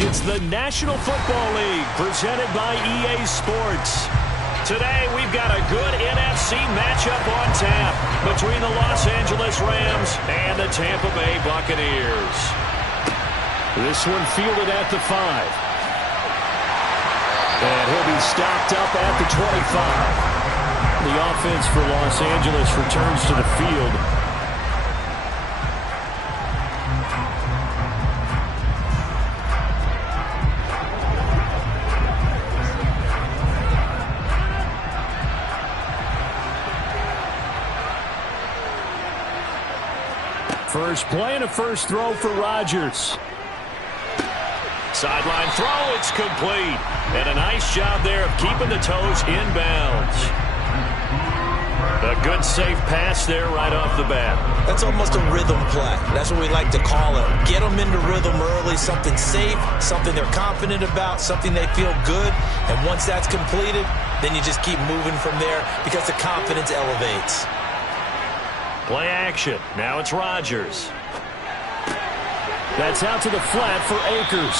It's the National Football League presented by EA Sports. Today, we've got a good NFC matchup on tap between the Los Angeles Rams and the Tampa Bay Buccaneers. This one fielded at the 5. And he'll be stopped up at the 25. The offense for Los Angeles returns to the field. First play and a first throw for Rodgers. Sideline throw, it's complete. And a nice job there of keeping the toes in bounds. A good safe pass there right off the bat. That's almost a rhythm play. That's what we like to call it. Get them into rhythm early, something safe, something they're confident about, something they feel good. And once that's completed, then you just keep moving from there because the confidence elevates. Play action. Now it's Rodgers. That's out to the flat for Akers.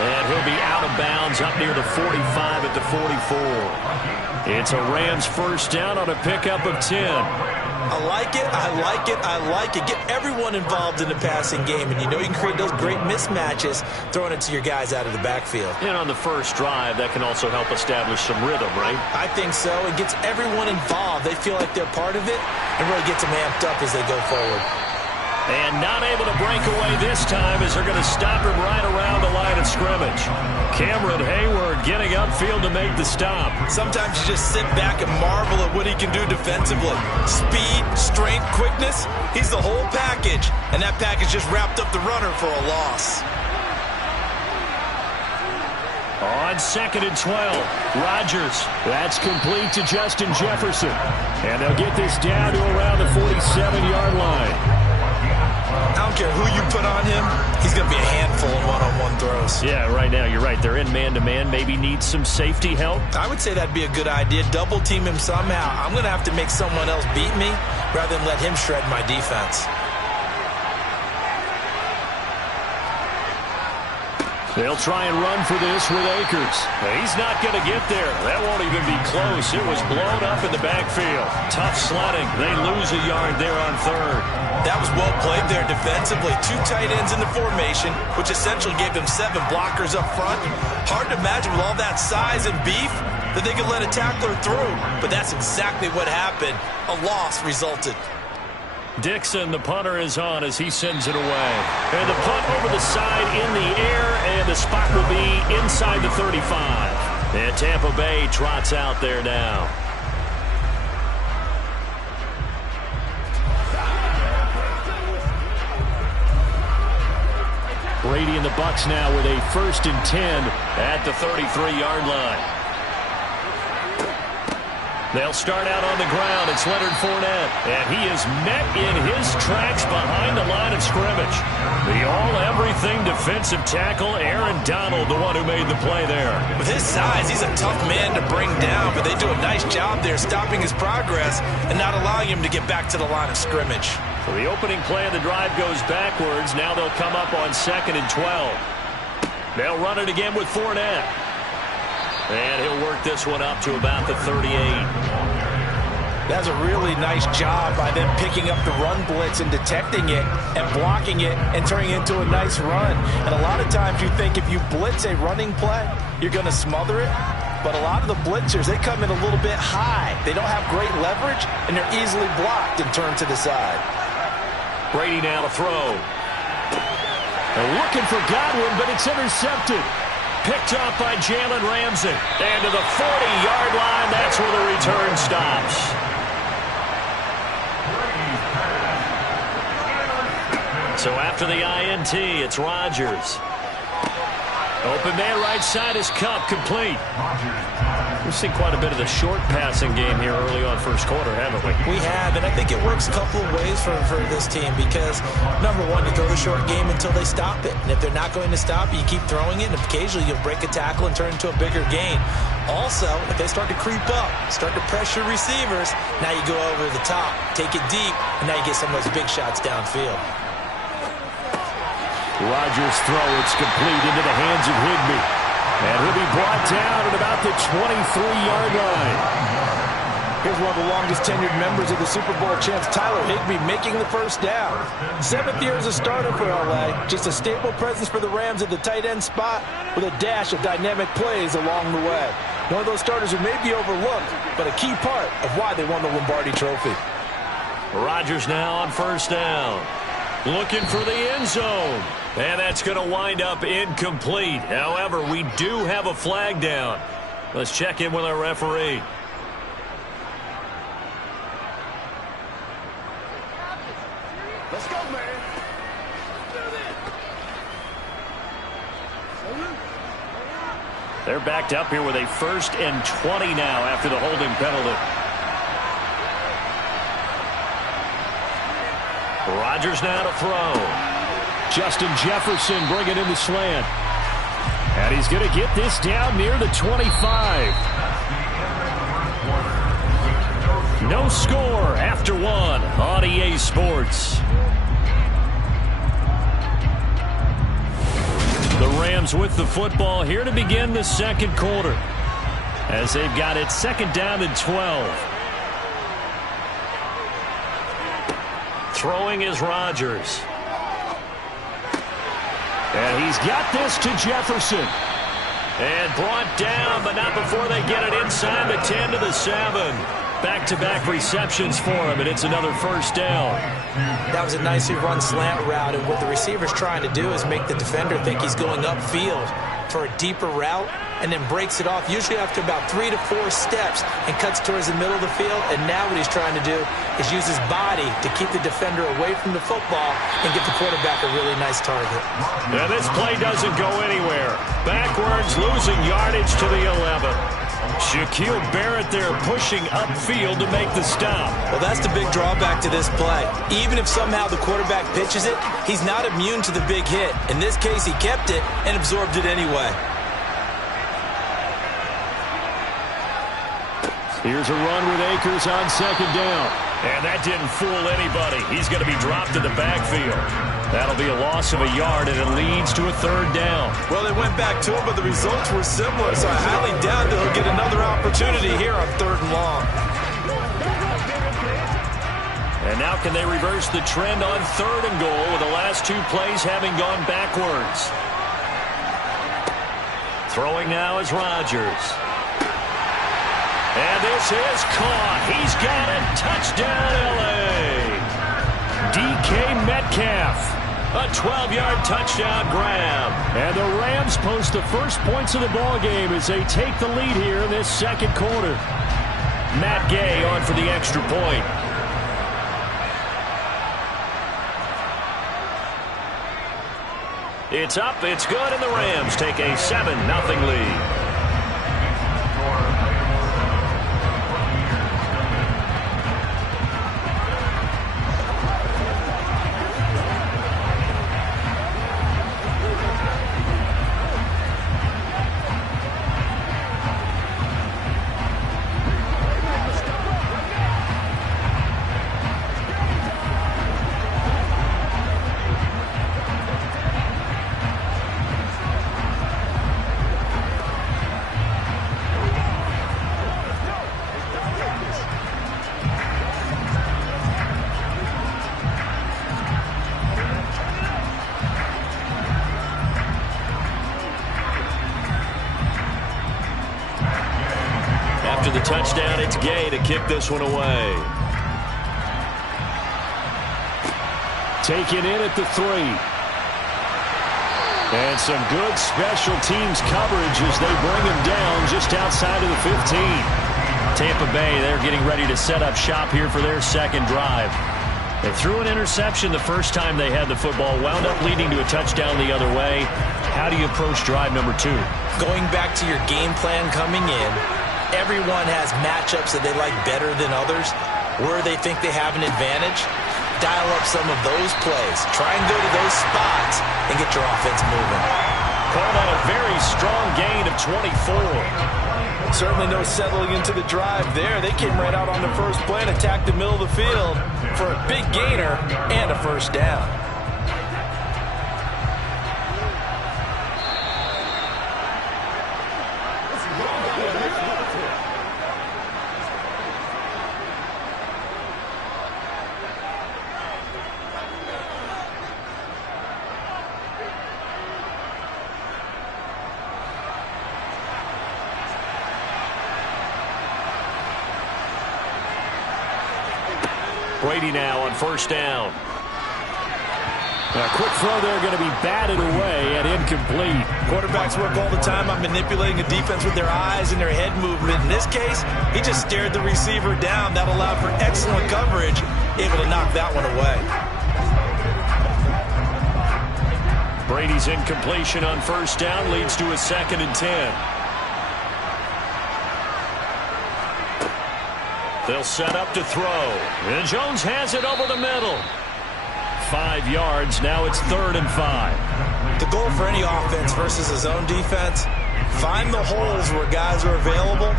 And he'll be out of bounds up near the 45 at the 44. It's a Rams first down on a pickup of 10. I like it, I like it, I like it. Get everyone involved in the passing game, and you know you can create those great mismatches throwing it to your guys out of the backfield. And on the first drive, that can also help establish some rhythm, right? I think so. It gets everyone involved. They feel like they're part of it and really gets them amped up as they go forward. And not able to break away this time as they're going to stop him right around the line of scrimmage. Cameron Hayward getting upfield to make the stop. Sometimes you just sit back and marvel at what he can do defensively. Speed, strength, quickness, he's the whole package. And that package just wrapped up the runner for a loss. On 2nd and 12, Rodgers. That's complete to Justin Jefferson. And they'll get this down to around the 47-yard line. I don't care who you put on him, he's going to be a handful in one-on-one throws. Yeah, right now, you're right. They're in man-to-man. Maybe needs some safety help. I would say that'd be a good idea. Double team him somehow. I'm going to have to make someone else beat me rather than let him shred my defense. They'll try and run for this with Akers. He's not going to get there. That won't even be close. It was blown up in the backfield. Tough sledding. They lose a yard there on 3rd. That was well played there defensively. 2 tight ends in the formation, which essentially gave them 7 blockers up front. Hard to imagine with all that size and beef that they could let a tackler through. But that's exactly what happened. A loss resulted. Dixon, the punter, is on as he sends it away. And the punt over the side in the air, and the spot will be inside the 35. And Tampa Bay trots out there now. Brady and the Bucs now with a 1st and 10 at the 33-yard line. They'll start out on the ground. It's Leonard Fournette. And he is met in his tracks behind the line of scrimmage. The all-everything defensive tackle, Aaron Donald, the one who made the play there. With his size, he's a tough man to bring down, but they do a nice job there stopping his progress and not allowing him to get back to the line of scrimmage. So the opening play of the drive goes backwards. Now they'll come up on 2nd and 12. They'll run it again with Fournette. And he'll work this one up to about the 38. That's a really nice job by them picking up the run blitz and detecting it and blocking it and turning it into a nice run. And a lot of times you think if you blitz a running play, you're going to smother it. But a lot of the blitzers, they come in a little bit high. They don't have great leverage, and they're easily blocked and turned to the side. Brady now to throw. They're looking for Godwin, but it's intercepted. Picked off by Jalen Ramsey. And to the 40-yard line, that's where the return stops. So after the INT, it's Rodgers. Open man right side is Kupp, complete. We've seen quite a bit of the short passing game here early on first quarter, haven't we? We have, and I think it works a couple of ways for this team because, number one, you throw the short game until they stop it. And if they're not going to stop it, you keep throwing it, and occasionally you'll break a tackle and turn it into a bigger gain. Also, if they start to creep up, start to pressure receivers, now you go over the top, take it deep, and now you get some of those big shots downfield. Rodgers' throw, it's complete into the hands of Higbee. And he'll be brought down at about the 23-yard line. Here's one of the longest tenured members of the Super Bowl champs, Tyler Higbee, making the first down. 7th year as a starter for LA. Just a stable presence for the Rams at the tight end spot with a dash of dynamic plays along the way. One of those starters who may be overlooked, but a key part of why they won the Lombardi Trophy. Rodgers now on first down. Looking for the end zone. And that's going to wind up incomplete. However, we do have a flag down. Let's check in with our referee. Let's go, man. They're backed up here with a 1st and 20 now after the holding penalty. Rodgers now to throw. Justin Jefferson bringing in the slant. And he's going to get this down near the 25. No score after one on EA Sports. The Rams with the football here to begin the second quarter, as they've got it 2nd down and 12. Throwing is Rodgers. And he's got this to Jefferson. And brought down, but not before they get it inside the 10 to the 7. Back-to-back receptions for him, and it's another first down. That was a nicely run slant route, and what the receiver's trying to do is make the defender think he's going upfield for a deeper route, and then breaks it off, usually after about 3 to 4 steps, and cuts towards the middle of the field. And now what he's trying to do is use his body to keep the defender away from the football and get the quarterback a really nice target. Now this play doesn't go anywhere. Backwards, losing yardage to the 11. Shaquille Barrett there pushing upfield to make the stop. Well, that's the big drawback to this play. Even if somehow the quarterback pitches it, he's not immune to the big hit. In this case, he kept it and absorbed it anyway. Here's a run with Akers on 2nd down. And that didn't fool anybody. He's going to be dropped in the backfield. That'll be a loss of a yard, and it leads to a 3rd down. Well, they went back to him, but the results were similar, so I highly doubt that he'll get another opportunity here on 3rd and long. And now can they reverse the trend on 3rd and goal with the last 2 plays having gone backwards? Throwing now is Rodgers. And this is caught. He's got it. Touchdown, L.A. DK Metcalf. A 12-yard touchdown grab. And the Rams post the first points of the ballgame as they take the lead here in this second quarter. Matt Gay on for the extra point. It's up, it's good, and the Rams take a 7-0 lead. After the touchdown, it's Gay to kick this one away. Taken in at the 3. And some good special teams coverage as they bring him down just outside of the 15. Tampa Bay, they're getting ready to set up shop here for their second drive. They threw an interception the first time they had the football, wound up leading to a touchdown the other way. How do you approach drive number 2? Going back to your game plan coming in, everyone has matchups that they like better than others. Where they think they have an advantage, dial up some of those plays. Try and go to those spots and get your offense moving. Called on a very strong gain of 24. Certainly no settling into the drive there. They came right out on the first play and attacked the middle of the field for a big gainer and a first down. Brady now on first down. A quick throw there going to be batted away and incomplete. Quarterbacks work all the time on manipulating a defense with their eyes and their head movement. In this case, he just stared the receiver down. That allowed for excellent coverage, able to knock that one away. Brady's incompletion on first down leads to a 2nd and 10. They'll set up to throw. And Jones has it over the middle. 5 yards. Now it's 3rd and 5. The goal for any offense versus a zone defense, find the holes where guys are available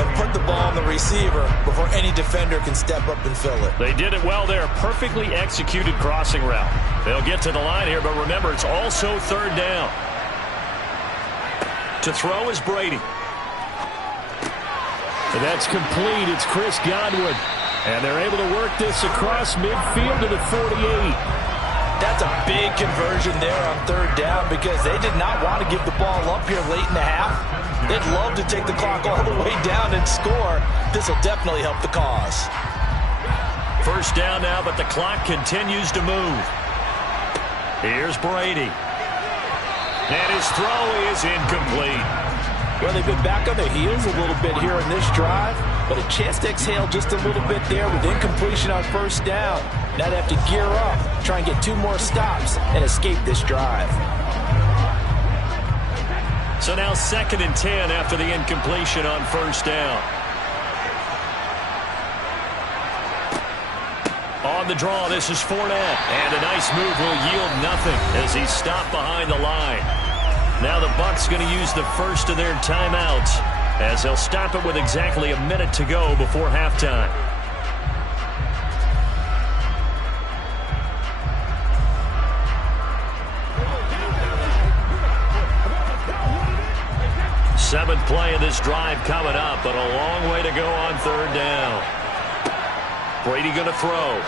and put the ball on the receiver before any defender can step up and fill it. They did it well there. Perfectly executed crossing route. They'll get to the line here, but remember, it's also 3rd down. To throw is Brady. And that's complete. It's Chris Godwin. And they're able to work this across midfield to the 48. That's a big conversion there on 3rd down because they did not want to give the ball up here late in the half. They'd love to take the clock all the way down and score. This will definitely help the cause. First down now, but the clock continues to move. Here's Brady. And his throw is incomplete. Well, they've been back on their heels a little bit here in this drive, but a chance to exhale just a little bit there with incompletion on first down. Now they have to gear up, try and get 2 more stops, and escape this drive. So now 2nd and 10 after the incompletion on first down. On the draw, this is Fournette. And a nice move will yield nothing as he's stopped behind the line. Now the Bucs going to use the first of their timeouts as they'll stop it with exactly a minute to go before halftime. Seventh play of this drive coming up, but a long way to go on 3rd down. Brady going to throw.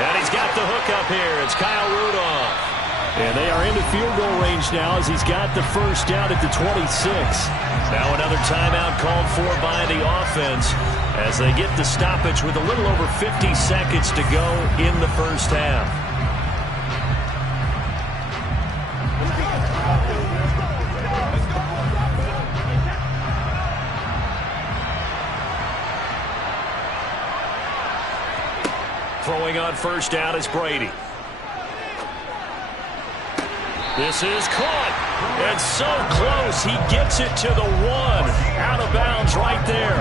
And he's got the hook up here. It's Kyle Rudolph. And they are into field goal range now as he's got the first down at the 26. Now another timeout called for by the offense as they get the stoppage with a little over 50 seconds to go in the first half. Throwing on first down is Brady. This is caught. And so close. He gets it to the 1. Out of bounds right there.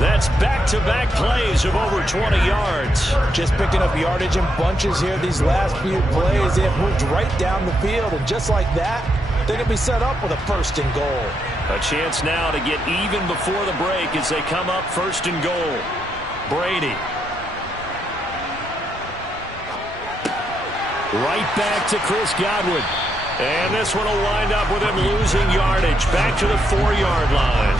That's back-to-back plays of over 20 yards. Just picking up yardage in bunches here these last few plays. They have moved right down the field. And just like that, they're going to be set up with a 1st and goal. A chance now to get even before the break as they come up 1st and goal. Brady. Right back to Chris Godwin. And this one will wind up with him losing yardage back to the 4-yard line.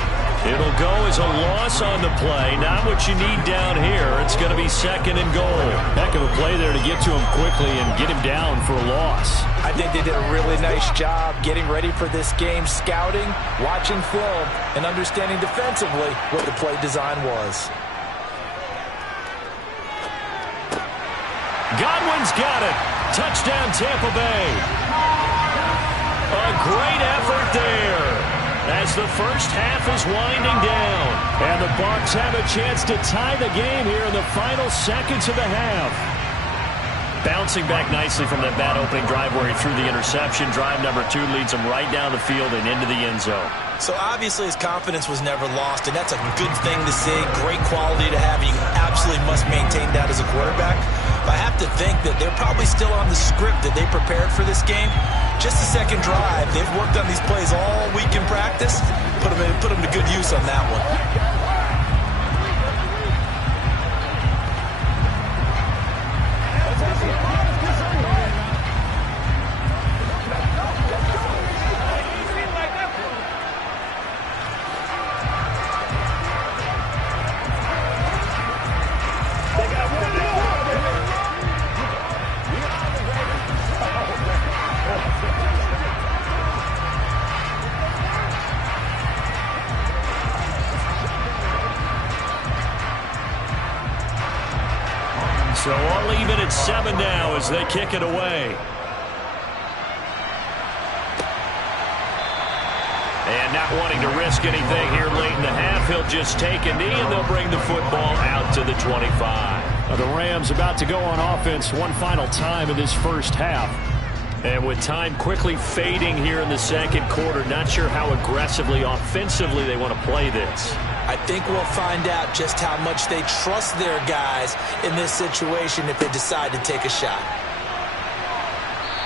It'll go as a loss on the play. Not what you need down here. It's going to be 2nd and goal. Heck of a play there to get to him quickly and get him down for a loss. I think they did a really nice job getting ready for this game, scouting, watching film, and understanding defensively what the play design was. Godwin's got it. Touchdown, Tampa Bay. A great effort there as the first half is winding down. And the Bucs have a chance to tie the game here in the final seconds of the half. Bouncing back nicely from that bad opening drive where he threw the interception. Drive number 2 leads him right down the field and into the end zone. So obviously his confidence was never lost, and that's a good thing to see. Great quality to have. You absolutely must maintain that as a quarterback. But I have to think that they're probably still on the script that they prepared for this game. Just the second drive. They've worked on these plays all week in practice. Put them to good use on that one. So all even at 7 now as they kick it away. And not wanting to risk anything here late in the half, he'll just take a knee and they'll bring the football out to the 25. The Rams about to go on offense one final time in this first half. And with time quickly fading here in the second quarter, not sure how aggressively, offensively they want to play this. I think we'll find out just how much they trust their guys in this situation if they decide to take a shot.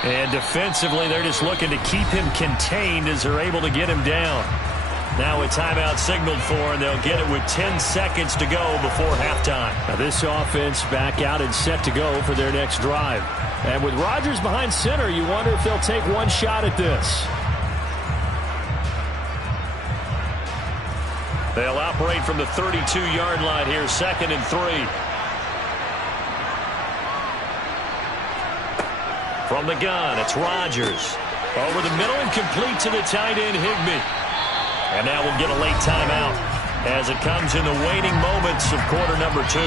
And defensively, they're just looking to keep him contained as they're able to get him down. Now a timeout signaled for, and they'll get it with 10 seconds to go before halftime. Now this offense back out and set to go for their next drive. And with Rodgers behind center, you wonder if they'll take one shot at this. They'll operate from the 32-yard line here, 2nd and 3. From the gun, it's Rodgers. Over the middle and complete to the tight end, Higbee. And now we'll get a late timeout as it comes in the waning moments of quarter number 2.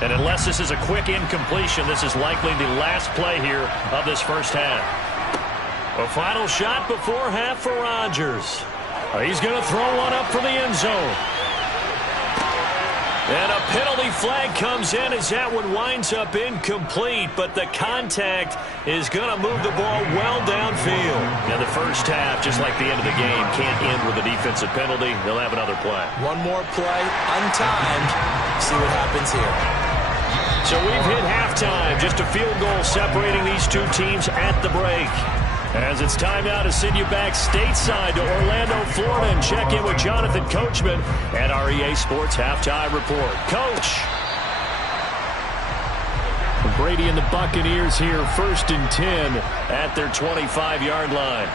And unless this is a quick incompletion, this is likely the last play here of this first half. A final shot before half for Rodgers. He's going to throw one up for the end zone. And a penalty flag comes in as that one winds up incomplete, but the contact is going to move the ball well downfield. Now the first half, just like the end of the game, can't end with a defensive penalty. They'll have another play. One more play, untimed. See what happens here. So we've hit halftime. Just a field goal separating these two teams at the break. As it's time now to send you back stateside to Orlando, Florida, and check in with Jonathan Coachman at our EA Sports Halftime Report. Coach. Brady and the Buccaneers here, 1st and 10 at their 25-yard line.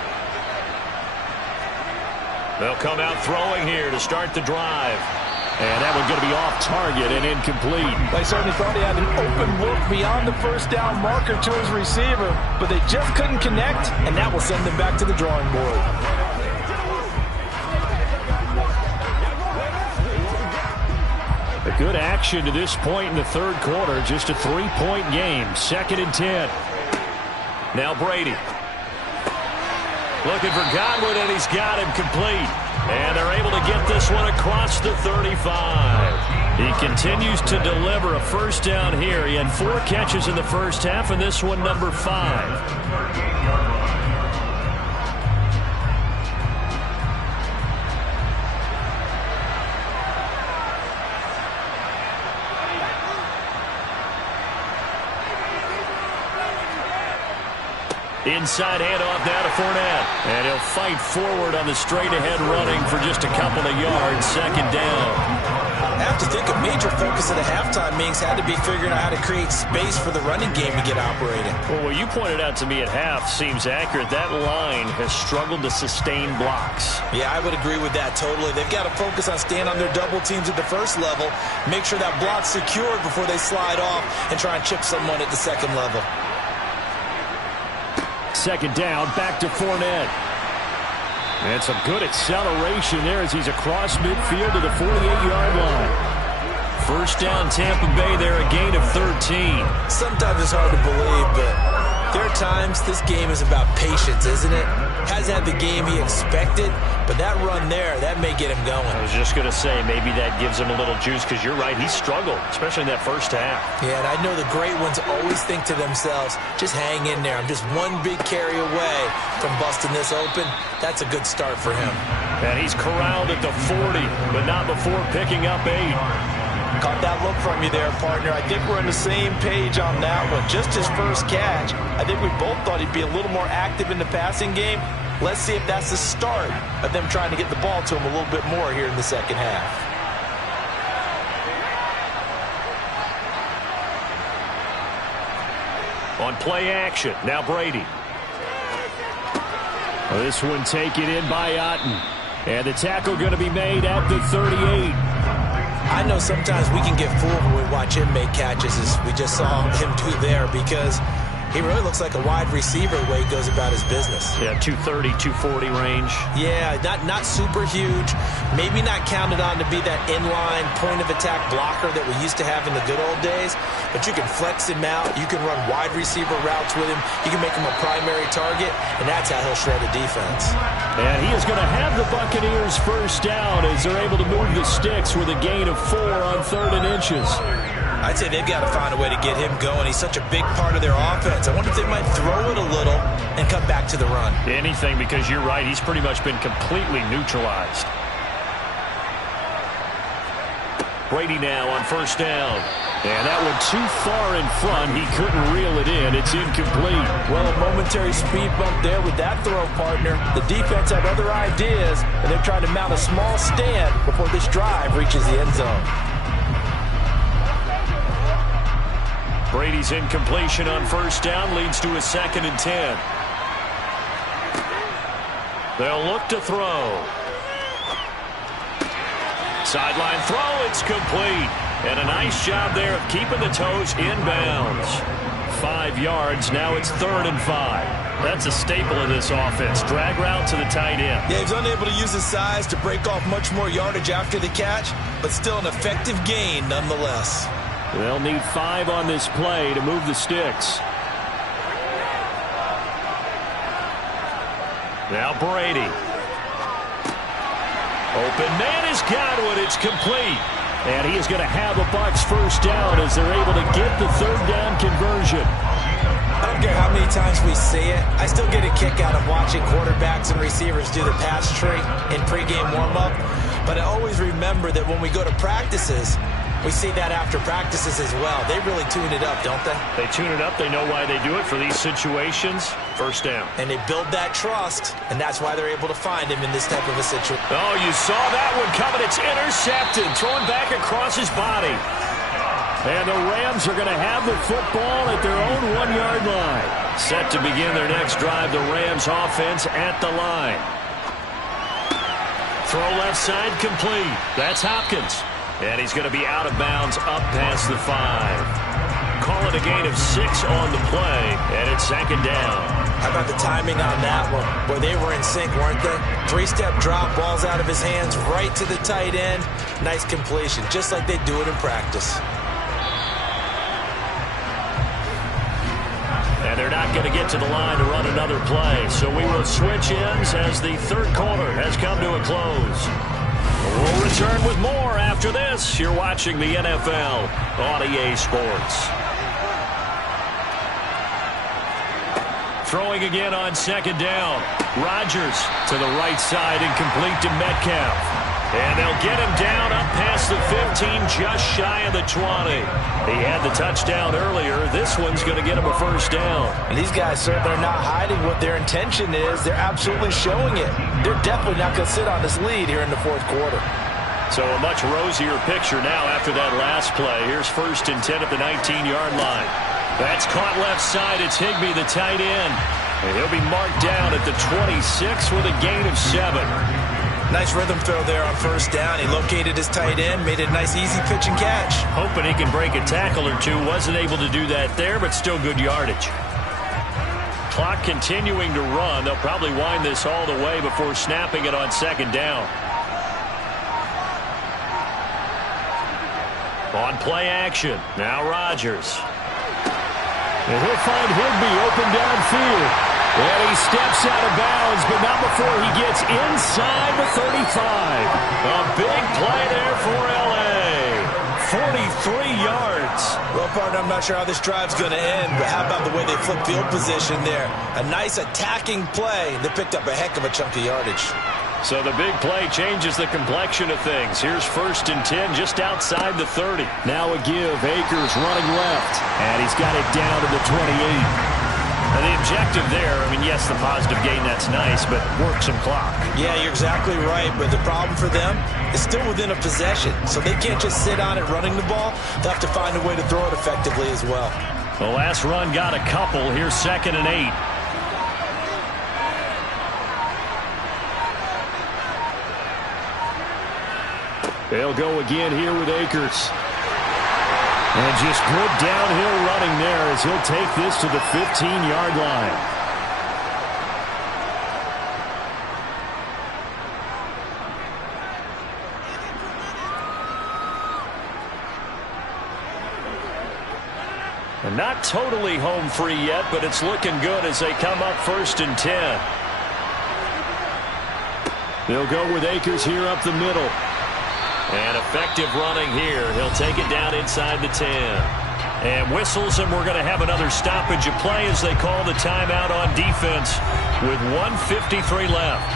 They'll come out throwing here to start the drive. And that one's going to be off target and incomplete. They certainly thought he had an open look beyond the first down marker to his receiver, but they just couldn't connect, and that will send them back to the drawing board. A good action to this point in the third quarter. Just a 3-point game. 2nd and 10. Now Brady. Looking for Godwin, and he's got him complete. And they're able to get this one across the 35. He continues to deliver a first down here. He had 4 catches in the first half, and this one number 5. Inside handoff now to Fournette. And he'll fight forward on the straight-ahead running for just a couple of yards. 2nd down. I have to think a major focus of the halftime meetings had to be figuring out how to create space for the running game to get operating. Well, what you pointed out to me at half seems accurate. That line has struggled to sustain blocks. Yeah, I would agree with that totally. They've got to focus on staying on their double teams at the first level, make sure that block's secured before they slide off and try and chip someone at the second level. 2nd down, back to Fournette. And some good acceleration there as he's across midfield to the 48-yard line. First down, Tampa Bay there, a gain of 13. Sometimes it's hard to believe, but there are times this game is about patience, isn't it? Hasn't had the game he expected, but that run there, that may get him going. I was just going to say, maybe that gives him a little juice, because you're right, he struggled, especially in that first half. Yeah, and I know the great ones always think to themselves, just hang in there. I'm just one big carry away from busting this open. That's a good start for him. And he's corralled at the 40, but not before picking up 8. Caught that look from you there, partner. I think we're on the same page on that one. Just his first catch. I think we both thought he'd be a little more active in the passing game. Let's see if that's the start of them trying to get the ball to him a little bit more here in the second half. On play action, now Brady. This one taken in by Otten. And the tackle going to be made at the 38. I know sometimes we can get fooled when we watch him make catches, as we just saw him do there, because he really looks like a wide receiver the way he goes about his business. Yeah, 230, 240 range. Yeah, not super huge. Maybe not counted on to be that inline point-of-attack blocker that we used to have in the good old days. But you can flex him out. You can run wide receiver routes with him. You can make him a primary target, and that's how he'll shred a defense. And he is going to have the Buccaneers first down as they're able to move the sticks with a gain of 4 on 3rd and inches. I'd say they've got to find a way to get him going. He's such a big part of their offense. I wonder if they might throw it a little and come back to the run. Anything, because you're right. He's pretty much been completely neutralized. Brady now on first down. And that one too far in front. He couldn't reel it in. It's incomplete. Well, a momentary speed bump there with that throw, partner. The defense had other ideas, and they're trying to mount a small stand before this drive reaches the end zone. Brady's incompletion on first down leads to a 2nd and 10. They'll look to throw. Sideline throw, it's complete. And a nice job there of keeping the toes in bounds. 5 yards, now it's 3rd and 5. That's a staple of this offense. Drag route to the tight end. Yeah, he's unable to use his size to break off much more yardage after the catch, but still an effective gain nonetheless. They'll need 5 on this play to move the sticks. Now Brady. Open man has got one. It's complete. And he is going to have the Bucs first down as they're able to get the 3rd down conversion. I don't care how many times we see it. I still get a kick out of watching quarterbacks and receivers do the pass tree in pregame warm-up. But I always remember that when we go to practices, we see that after practices as well. They really tune it up, don't they? They tune it up. They know why they do it for these situations. First down. And they build that trust, and that's why they're able to find him in this type of a situation. Oh, you saw that one coming. It's intercepted. Throwing back across his body. And the Rams are going to have the football at their own 1-yard line. Set to begin their next drive, the Rams offense at the line. Throw left side complete. That's Hopkins. And he's going to be out of bounds up past the 5. Call it a gain of 6 on the play, and it's 2nd down. How about the timing on that one? Boy, they were in sync, weren't they? 3-step drop, balls out of his hands, right to the tight end. Nice completion, just like they do it in practice. And they're not going to get to the line to run another play, so we will switch ends as the 3rd quarter has come to a close. We'll return with more after this. You're watching the NFL on EA Sports. Throwing again on 2nd down. Rodgers to the right side and complete to Metcalf. And they'll get him down up past the 15, just shy of the 20. He had the touchdown earlier. This one's going to get him a first down. And these guys certainly are not hiding what their intention is. They're absolutely showing it. They're definitely not going to sit on this lead here in the 4th quarter. So a much rosier picture now after that last play. Here's 1st and 10 at the 19-yard line. That's caught left side. It's Higbee, the tight end. And he'll be marked down at the 26 with a gain of 7. Nice rhythm throw there on first down. He located his tight end, made it a nice easy pitch and catch. Hoping he can break a tackle or two. Wasn't able to do that there, but still good yardage. Clock continuing to run. They'll probably wind this all the way before snapping it on 2nd down. On play action. Now Rodgers. And he'll find Higbee open downfield. And he steps out of bounds, but not before he gets inside the 35. A big play there for L.A. 43 yards. Well, partner, I'm not sure how this drive's going to end, but how about the way they flip field position there? A nice attacking play. They picked up a heck of a chunk of yardage. So the big play changes the complexion of things. Here's 1st and 10 just outside the 30. Now a give. Akers running left. And he's got it down to the 28. And the objective there, I mean, yes, the positive gain, that's nice, but work some clock. Yeah, you're exactly right, but the problem for them is still within a possession, so they can't just sit on it running the ball. They'll have to find a way to throw it effectively as well. The last run got a couple. Here's 2nd and 8. They'll go again here with Akers. And just good downhill running there as he'll take this to the 15-yard line. And not totally home free yet, but it's looking good as they come up 1st and 10. They'll go with Akers here up the middle. And effective running here. He'll take it down inside the 10. And whistles, and we're going to have another stoppage of play as they call the timeout on defense with 1:53 left.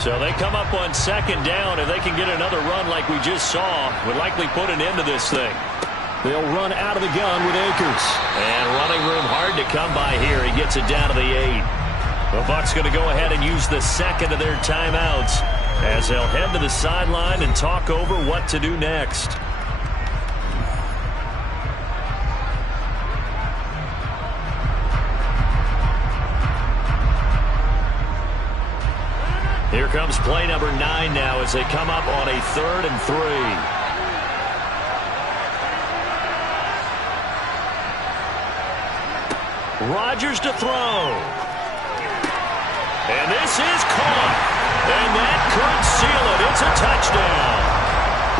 So they come up on 2nd down. If they can get another run like we just saw, would likely put an end to this thing. They'll run out of the gun with Akers. And running room hard to come by here. He gets it down to the 8. The Bucs going to go ahead and use the 2nd of their timeouts as they'll head to the sideline and talk over what to do next. Here comes play number 9 now as they come up on a 3rd and 3. Rodgers to throw. And this is caught. And that could seal it. It's a touchdown.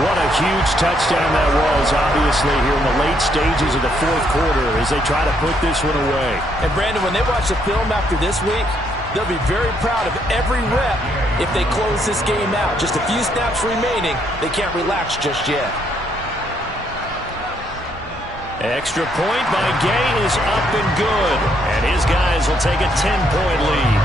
What a huge touchdown that was, obviously, here in the late stages of the 4th quarter as they try to put this one away. And, Brandon, when they watch the film after this week, they'll be very proud of every rep if they close this game out. Just a few snaps remaining. They can't relax just yet. Extra point by Gay is up and good. And his guys will take a 10-point lead.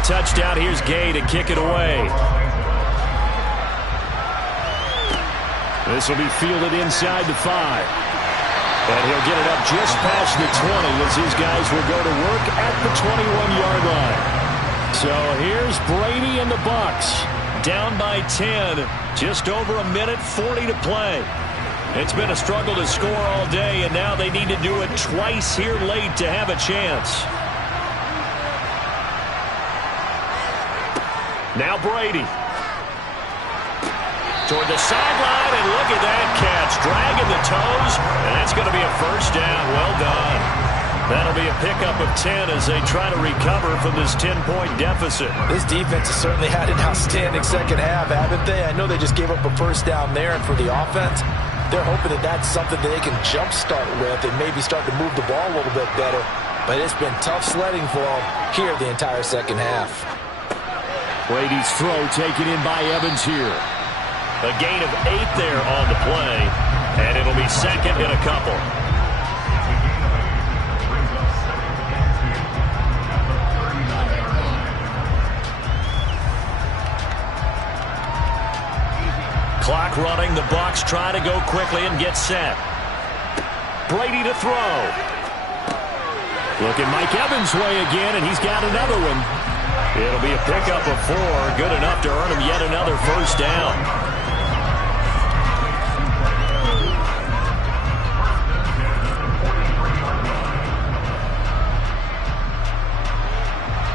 Touchdown. Here's Gay to kick it away. This will be fielded inside the 5. And he'll get it up just past the 20 as his guys will go to work at the 21-yard line. So here's Brady and the Bucs. Down by 10. Just over a minute 40 to play. It's been a struggle to score all day, and now they need to do it twice here late to have a chance. Now Brady. Toward the sideline, and look at that catch. Dragging the toes, and that's going to be a 1st down. Well done. That'll be a pickup of 10 as they try to recover from this 10-point deficit. This defense has certainly had an outstanding 2nd half, haven't they? I know they just gave up a 1st down there, and for the offense, they're hoping that that's something that they can jumpstart with and maybe start to move the ball a little bit better. But it's been tough sledding for them here the entire 2nd half. Brady's throw taken in by Evans here. A gain of 8 there on the play, and it'll be 2nd and a couple. Clock running. The Bucs try to go quickly and get set. Brady to throw. Look at Mike Evans' way again, and he's got another one. It'll be a pickup of 4, good enough to earn him yet another 1st down.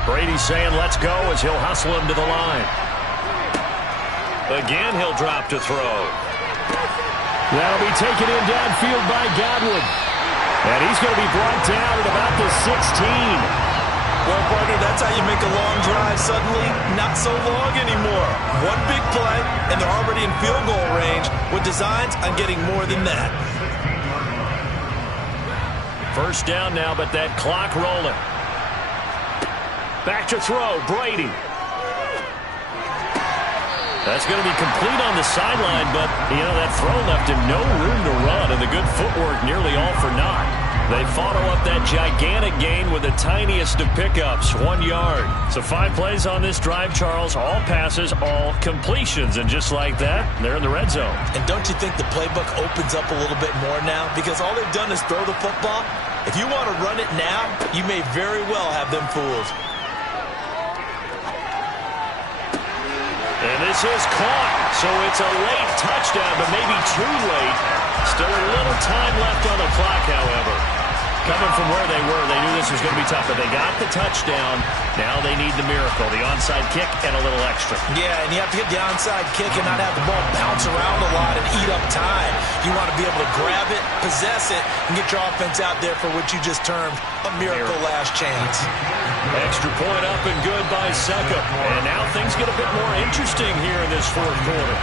Brady's saying let's go as he'll hustle him to the line. Again, he'll drop to throw. That'll be taken in downfield by Godwin. And he's going to be brought down at about the 16. Well, partner, that's how you make a long drive suddenly not so long anymore. One big play, and they're already in field goal range with designs on getting more than that. First down now, but that clock rolling. Back to throw, Brady. That's going to be complete on the sideline, but, that throw left him no room to run, and the good footwork nearly all for naught. They follow up that gigantic gain with the tiniest of pickups, 1 yard. So 5 plays on this drive, Charles. All passes, all completions. And just like that, they're in the red zone. And don't you think the playbook opens up a little bit more now? Because all they've done is throw the football. If you want to run it now, you may very well have them fooled. And this is caught. So it's a late touchdown, but maybe too late. Still a little time left on the clock, however. Coming from where they were, they knew this was going to be tough, but they got the touchdown. Now they need the miracle, the onside kick and a little extra. Yeah, and you have to get the onside kick and not have the ball bounce around a lot and eat up time. You want to be able to grab it, possess it, and get your offense out there for what you just termed a miracle last chance. Extra point up and good by Succop. And now things get a bit more interesting here in this fourth quarter.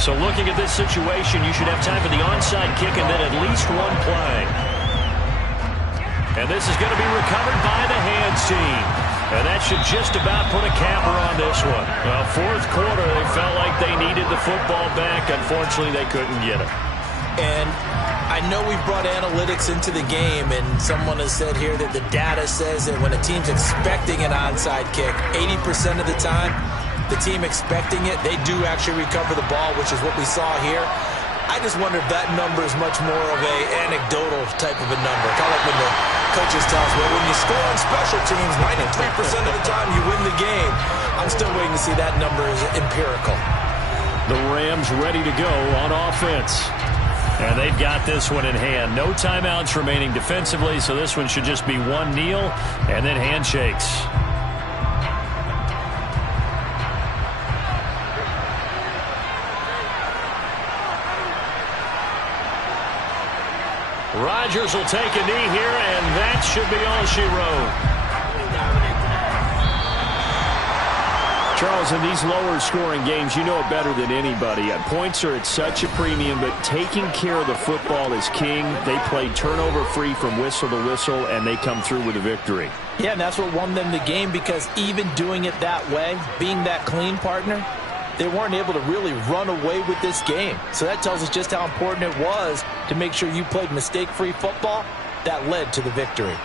So looking at this situation, you should have time for the onside kick and then at least one play. And this is going to be recovered by the hands team. And that should just about put a capper on this one. Well, fourth quarter, they felt like they needed the football back. Unfortunately, they couldn't get it. And I know we've brought analytics into the game, and someone has said here that the data says that when a team's expecting an onside kick, 80% of the time, the team expecting it, they do actually recover the ball, which is what we saw here. I just wonder if that number is much more of a anecdotal type of a number. Kind of like when the coaches tell us, well, when you score on special teams, 93% of the time you win the game. I'm still waiting to see that number is empirical. The Rams ready to go on offense. And they've got this one in hand. No timeouts remaining defensively, so this one should just be one kneel and then handshakes. Rodgers will take a knee here, and that should be all she wrote. Charles, in these lower-scoring games, you know it better than anybody. Points are at such a premium, but taking care of the football is king. They play turnover-free from whistle to whistle, and they come through with a victory. Yeah, and that's what won them the game, because even doing it that way, being that clean partner, they weren't able to really run away with this game. So that tells us just how important it was to make sure you played mistake-free football. That led to the victory.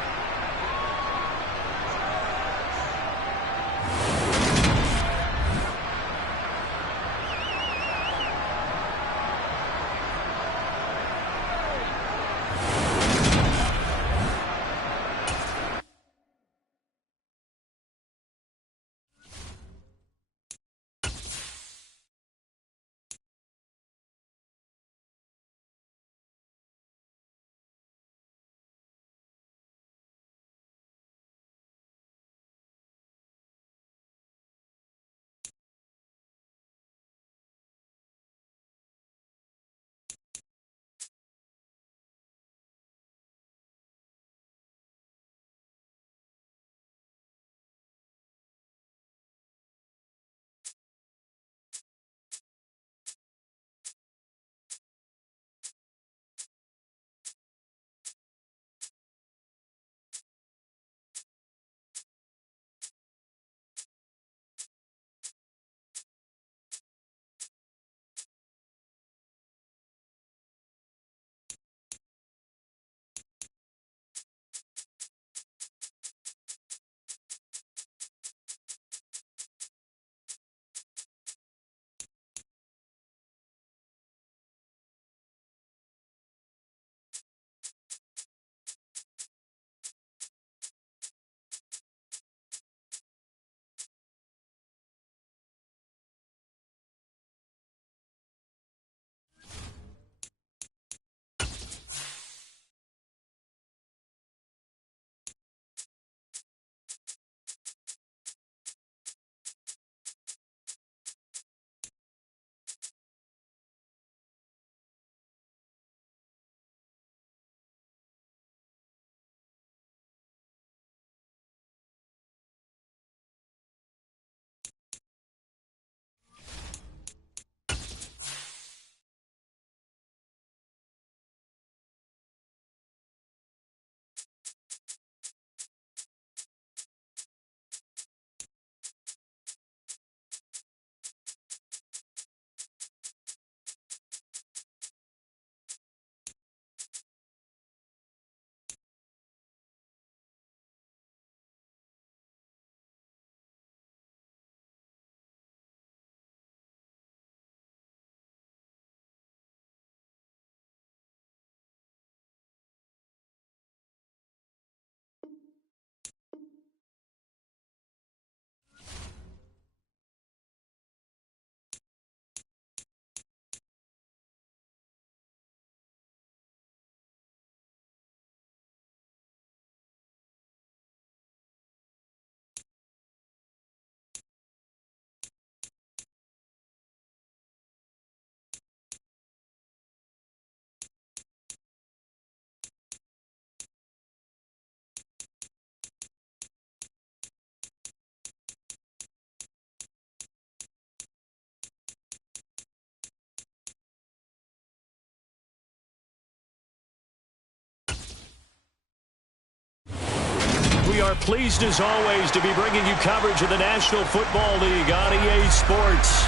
are pleased as always to be bringing you coverage of the National Football League on EA Sports.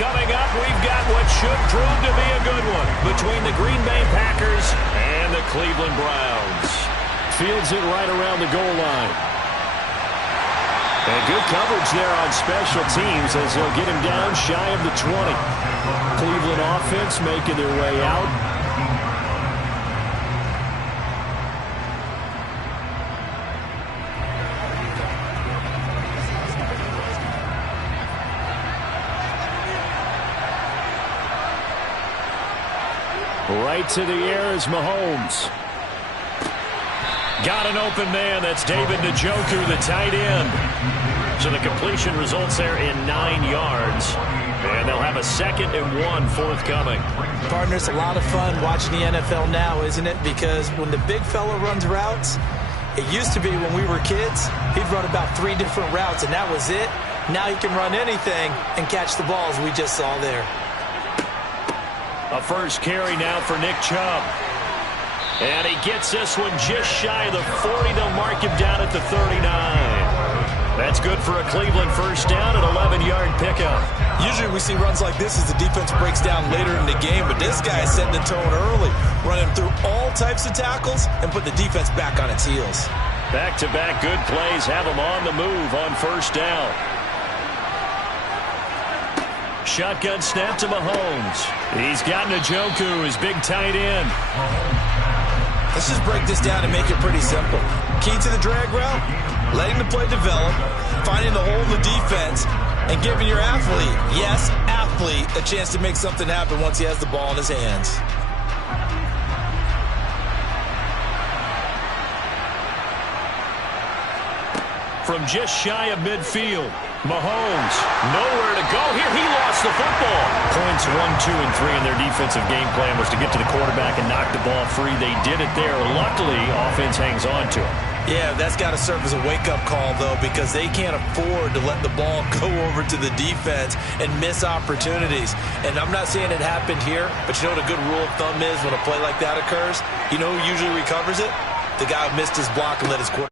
Coming up, we've got what should prove to be a good one between the Green Bay Packers and the Cleveland Browns. Fields it right around the goal line. And good coverage there on special teams as they'll get him down shy of the 20. Cleveland offense making their way out. Right to the air is Mahomes. Got an open man. That's David Njoku, the tight end. So the completion results there in 9 yards. And they'll have a 2nd and 1 forthcoming. Partner, it's a lot of fun watching the NFL now, isn't it? Because when the big fella runs routes, it used to be when we were kids, he'd run about 3 different routes, and that was it. Now he can run anything and catch the balls we just saw there. A first carry now for Nick Chubb. And he gets this one just shy of the 40. They'll mark him down at the 39. That's good for a Cleveland first down, an 11-yard pickup. Usually we see runs like this as the defense breaks down later in the game, but this guy is setting the tone early, running through all types of tackles and put the defense back on its heels. Back-to-back good plays have him on the move on first down. Shotgun snap to Mahomes. He's got Njoku, his big tight end. Let's just break this down and make it pretty simple. Key to the drag route, letting the play develop, finding the hole in the defense, and giving your athlete, yes, athlete, a chance to make something happen once he has the ball in his hands. From just shy of midfield, Mahomes, nowhere to go here. He lost the football. Points 1, 2, and 3 in their defensive game plan was to get to the quarterback and knock the ball free. They did it there. Luckily, offense hangs on to him. Yeah, that's got to serve as a wake-up call, though, because they can't afford to let the ball go over to the defense and miss opportunities. And I'm not saying it happened here, but you know what a good rule of thumb is when a play like that occurs? You know who usually recovers it? The guy who missed his block and let his quarterback.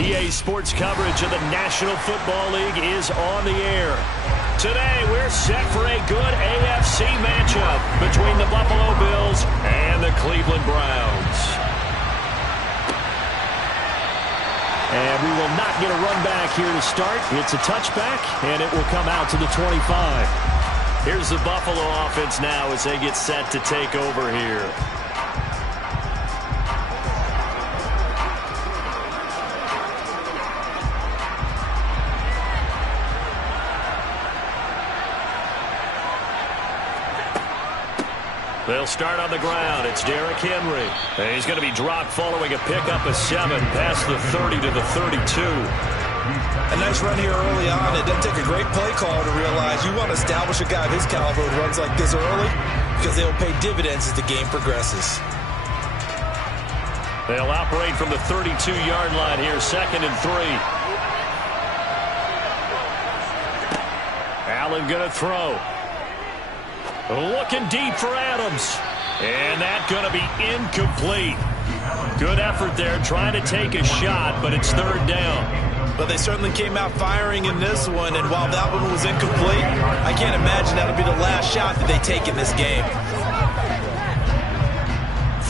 EA Sports coverage of the National Football League is on the air. Today, we're set for a good AFC matchup between the Buffalo Bills and the Cleveland Browns. And we will not get a run back here to start. It's a touchback, and it will come out to the 25. Here's the Buffalo offense now as they get set to take over here. They'll start on the ground. It's Derrick Henry. And he's going to be dropped following a pickup of 7 past the 30 to the 32. A nice run here early on. It doesn't take a great play call to realize you want to establish a guy of his caliber who runs like this early because they'll pay dividends as the game progresses. They'll operate from the 32-yard line here, 2nd and 3. Allen going to throw. Looking deep for Adams. And that's going to be incomplete. Good effort there trying to take a shot, but it's 3rd down. But they certainly came out firing in this one, and while that one was incomplete, I can't imagine that'll be the last shot that they take in this game.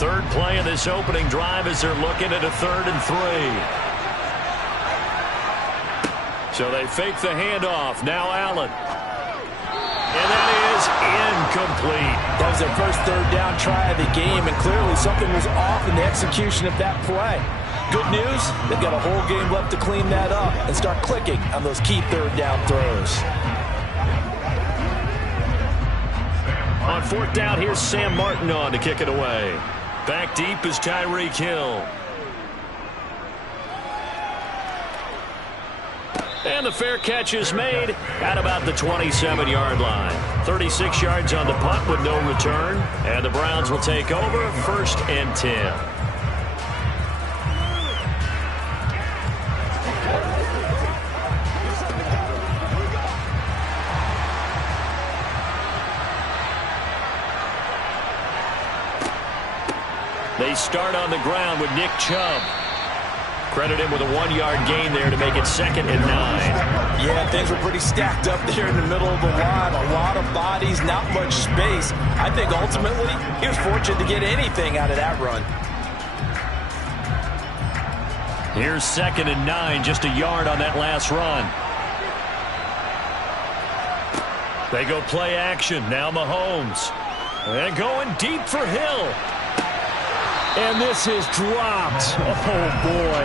3rd play of this opening drive as they're looking at a 3rd and 3. So they fake the handoff. Now Allen. And that is incomplete. That was their first 3rd down try of the game, and clearly something was off in the execution of that play. Good news, they've got a whole game left to clean that up and start clicking on those key 3rd down throws. On 4th down, here's Sam Martin on to kick it away. Back deep is Tyreek Hill. And the fair catch is made at about the 27-yard line. 36 yards on the punt with no return. And the Browns will take over 1st and 10. They start on the ground with Nick Chubb. Credit him with a 1-yard gain there to make it 2nd and 9. Yeah, things were pretty stacked up there in the middle of the line. A lot of bodies, not much space. I think ultimately he was fortunate to get anything out of that run. Here's 2nd and 9, just a yard on that last run. They go play action. Now Mahomes. And going deep for Hill. And this is dropped. Oh, boy.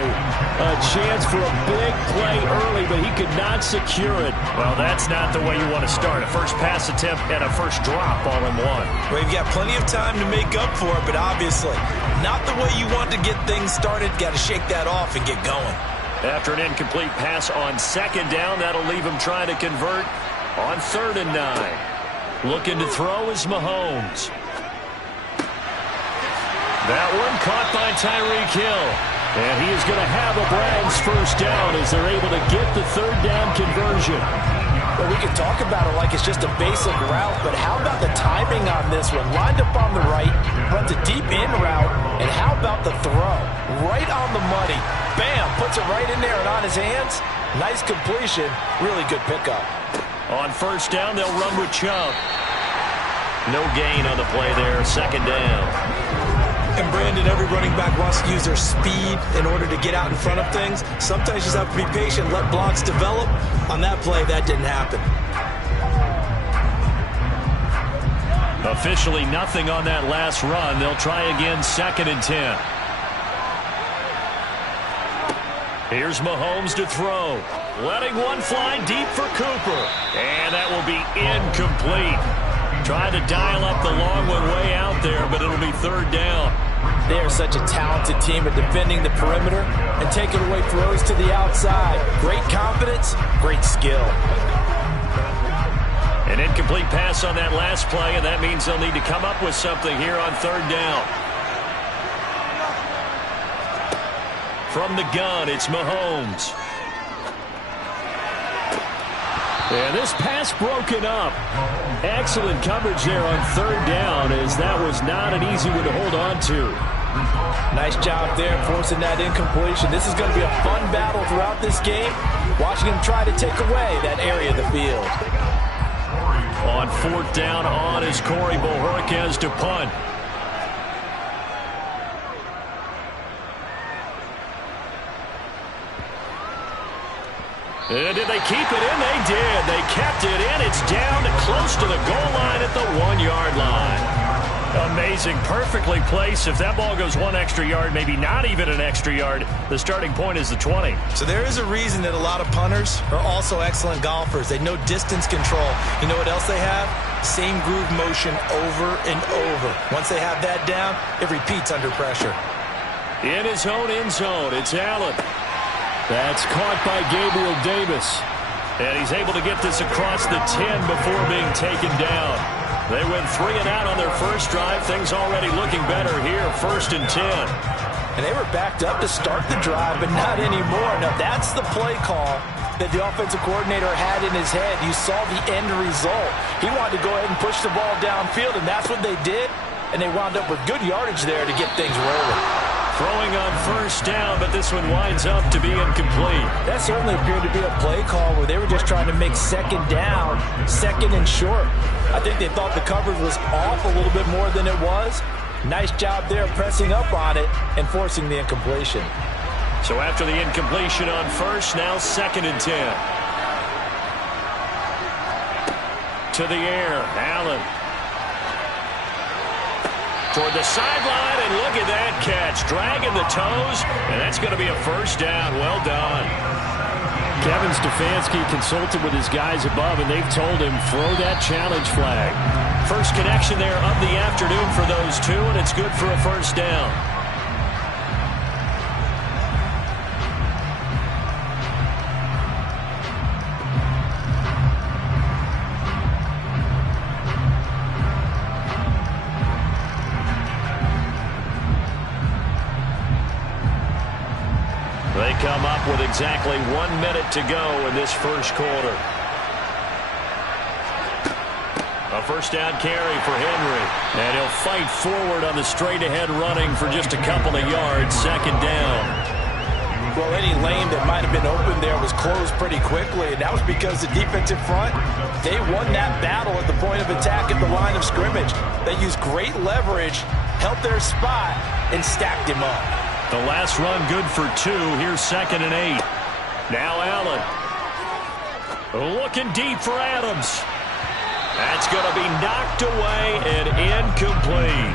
A chance for a big play early, but he could not secure it. Well, that's not the way you want to start. A first pass attempt and a first drop all in one. Well, you've got plenty of time to make up for it, but obviously not the way you want to get things started. Got to shake that off and get going. After an incomplete pass on 2nd down, that'll leave him trying to convert on 3rd and 9. Looking to throw is Mahomes. That one caught by Tyreek Hill. And he is going to have a Browns first down as they're able to get the 3rd down conversion. Well, we can talk about it like it's just a basic route, but how about the timing on this one? Lined up on the right, runs a deep in route, and how about the throw? Right on the money. Bam, puts it right in there and on his hands. Nice completion, really good pickup. On 1st down, they'll run with Chubb. No gain on the play there, 2nd down. And Brandon, every running back wants to use their speed in order to get out in front of things. Sometimes you just have to be patient, let blocks develop. On that play, that didn't happen. Officially nothing on that last run. They'll try again, 2nd and 10. Here's Mahomes to throw. Letting one fly deep for Cooper. And that will be incomplete. Tried to dial up the long one way out there, but it'll be 3rd down. They are such a talented team at defending the perimeter and taking away throws to the outside. Great confidence, great skill. An incomplete pass on that last play, and that means they'll need to come up with something here on 3rd down. From the gun, it's Mahomes. And this pass broken up. Excellent coverage there on 3rd down, as that was not an easy one to hold on to. Nice job there forcing that incompletion. This is going to be a fun battle throughout this game. Watching him try to take away that area of the field. On 4th down, on is Corey Bojorquez to punt. And did they keep it in? They did. They kept it in. It's down close to the goal line at the 1-yard line. A amazing. Perfectly placed. If that ball goes one extra yard, maybe not even an extra yard, the starting point is the 20. So there is a reason that a lot of punters are also excellent golfers. They know distance control. You know what else they have? Same groove motion over and over. Once they have that down, it repeats under pressure. In his own end zone, it's Allen. That's caught by Gabriel Davis. And he's able to get this across the 10 before being taken down. They went 3 and out on their first drive. Things already looking better here, 1st and 10. And they were backed up to start the drive, but not anymore. Now, that's the play call that the offensive coordinator had in his head. You saw the end result. He wanted to go ahead and push the ball downfield, and that's what they did. And they wound up with good yardage there to get things rolling. Throwing on 1st down, but this one winds up to be incomplete. That certainly appeared to be a play call where they were just trying to make 2nd down, 2nd and short. I think they thought the coverage was off a little bit more than it was. Nice job there pressing up on it and forcing the incompletion. So after the incompletion on 1st, now 2nd and 10. To the air, Allen. Toward the sideline, and look at that catch. Dragging the toes, and that's going to be a 1st down. Well done. Kevin Stefanski consulted with his guys above, and they've told him, throw that challenge flag. First connection there of the afternoon for those two, and it's good for a 1st down. They come up with exactly 1 minute to go in this first quarter. A 1st down carry for Henry. And he'll fight forward on the straight-ahead running for just a couple of yards. 2nd down. Well, any lane that might have been open there was closed pretty quickly, and that was because the defensive front, they won that battle at the point of attack at the line of scrimmage. They used great leverage, held their spot, and stacked him up. The last run good for 2. Here's 2nd and 8. Now Allen. Looking deep for Adams. That's going to be knocked away and incomplete.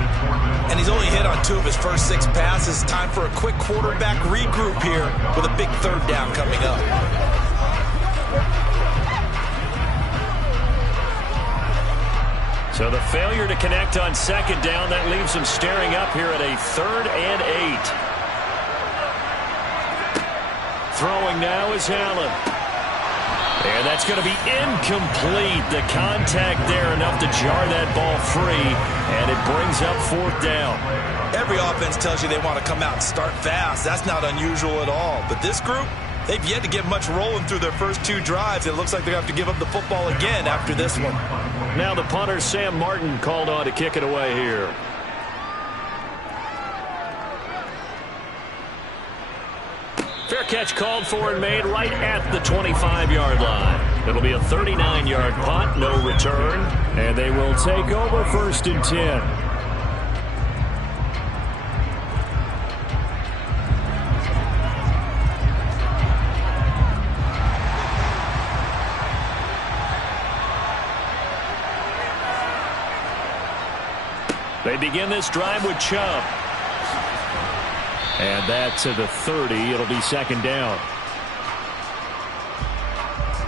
And he's only hit on 2 of his first 6 passes. Time for a quick quarterback regroup here with a big 3rd down coming up. So the failure to connect on 2nd down, that leaves him staring up here at a 3rd and 8. Throwing now is Allen. And that's going to be incomplete. The contact there enough to jar that ball free, and it brings up 4th down. Every offense tells you they want to come out and start fast. That's not unusual at all. But this group, they've yet to get much rolling through their first 2 drives. It looks like they're going to have to give up the football again after this one. Now the punter, Sam Martin, called on to kick it away here. Fair catch called for and made right at the 25-yard line. It'll be a 39-yard punt, no return, and they will take over 1st and 10. They begin this drive with Chubb. And that to the 30. It'll be 2nd down.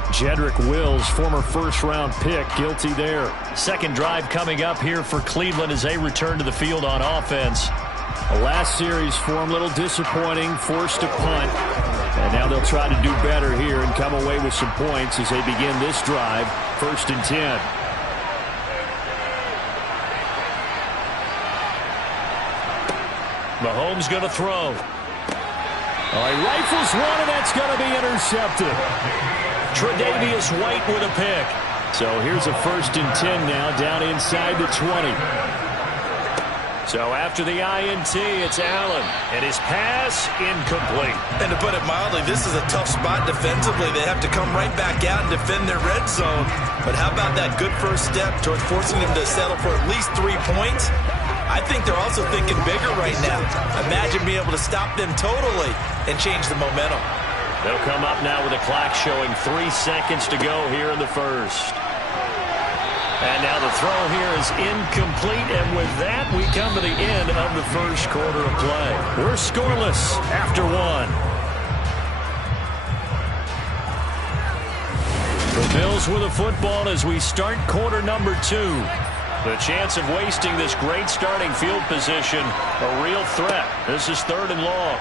Jedrick Wills, former first-round pick, guilty there. Second drive coming up here for Cleveland as they return to the field on offense. The last series for them, a little disappointing, forced to punt. And now they'll try to do better here and come away with some points as they begin this drive, 1st and 10. Mahomes going to throw. He rifles one, and that's going to be intercepted. Tre'Davious White with a pick. So here's a 1st and 10 now, down inside the 20. So after the INT, it's Allen, and his pass incomplete. And to put it mildly, this is a tough spot defensively. They have to come right back out and defend their red zone. But how about that good first step towards forcing them to settle for at least 3 points? I think they're also thinking bigger right now. Imagine being able to stop them totally and change the momentum. They'll come up now with a clock showing 3 seconds to go here in the first. And now the throw here is incomplete, and with that, we come to the end of the first quarter of play. We're scoreless after one. The Bills with the football as we start quarter number 2. The chance of wasting this great starting field position, a real threat. This is 3rd and long.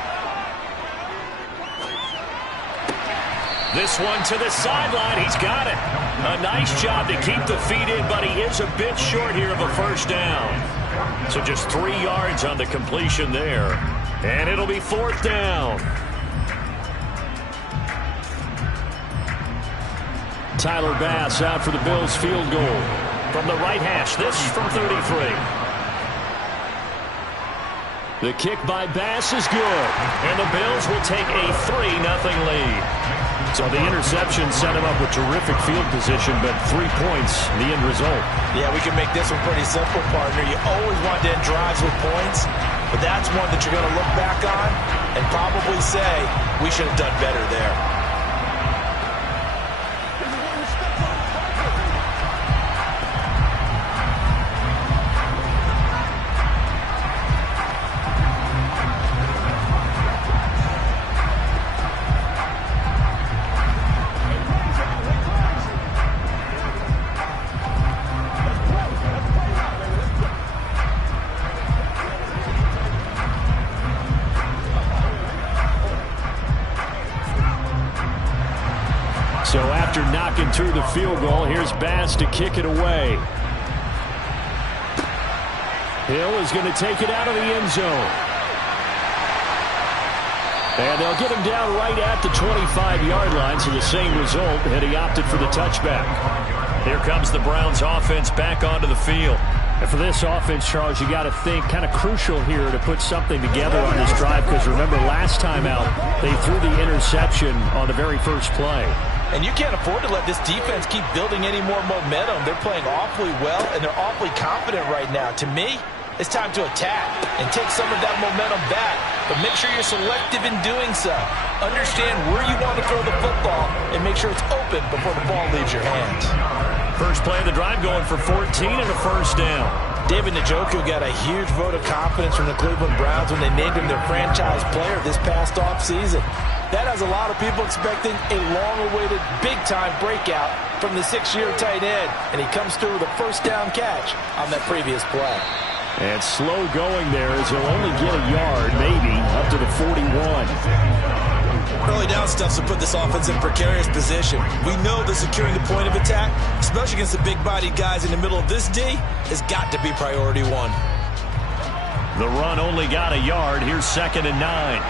This one to the sideline. He's got it. A nice job to keep the feet in, but he is a bit short here of a first down. So just 3 yards on the completion there. And it'll be 4th down. Tyler Bass out for the Bills field goal. From the right hash, this from 33. The kick by Bass is good. And the Bills will take a 3-0 lead. So the interception set him up with terrific field position, but 3 points, the end result. Yeah, we can make this one pretty simple, partner. You always want to end drives with points, but that's one that you're going to look back on and probably say, we should have done better there. So after knocking through the field goal, here's Bass to kick it away. Hill is going to take it out of the end zone. And they'll get him down right at the 25-yard line, so the same result, and he opted for the touchback. Here comes the Browns offense back onto the field. And for this offense, Charles, you got to think kind of crucial here to put something together on this drive, because remember last time out, they threw the interception on the very first play. And you can't afford to let this defense keep building any more momentum. They're playing awfully well, and they're awfully confident right now. To me, it's time to attack and take some of that momentum back. But make sure you're selective in doing so. Understand where you want to throw the football and make sure it's open before the ball leaves your hands. First play of the drive going for 14 and a first down. David Njoku got a huge vote of confidence from the Cleveland Browns when they named him their franchise player this past offseason. That has a lot of people expecting a long-awaited, big-time breakout from the 6-year tight end, and he comes through with a first down catch on that previous play. And slow going there as he'll only get a yard, maybe, up to the 41. Early down stuff to put this offense in a precarious position. We know that securing the point of attack, especially against the big-bodied guys in the middle of this D, has got to be priority 1. The run only got a yard. Here's 2nd and 9.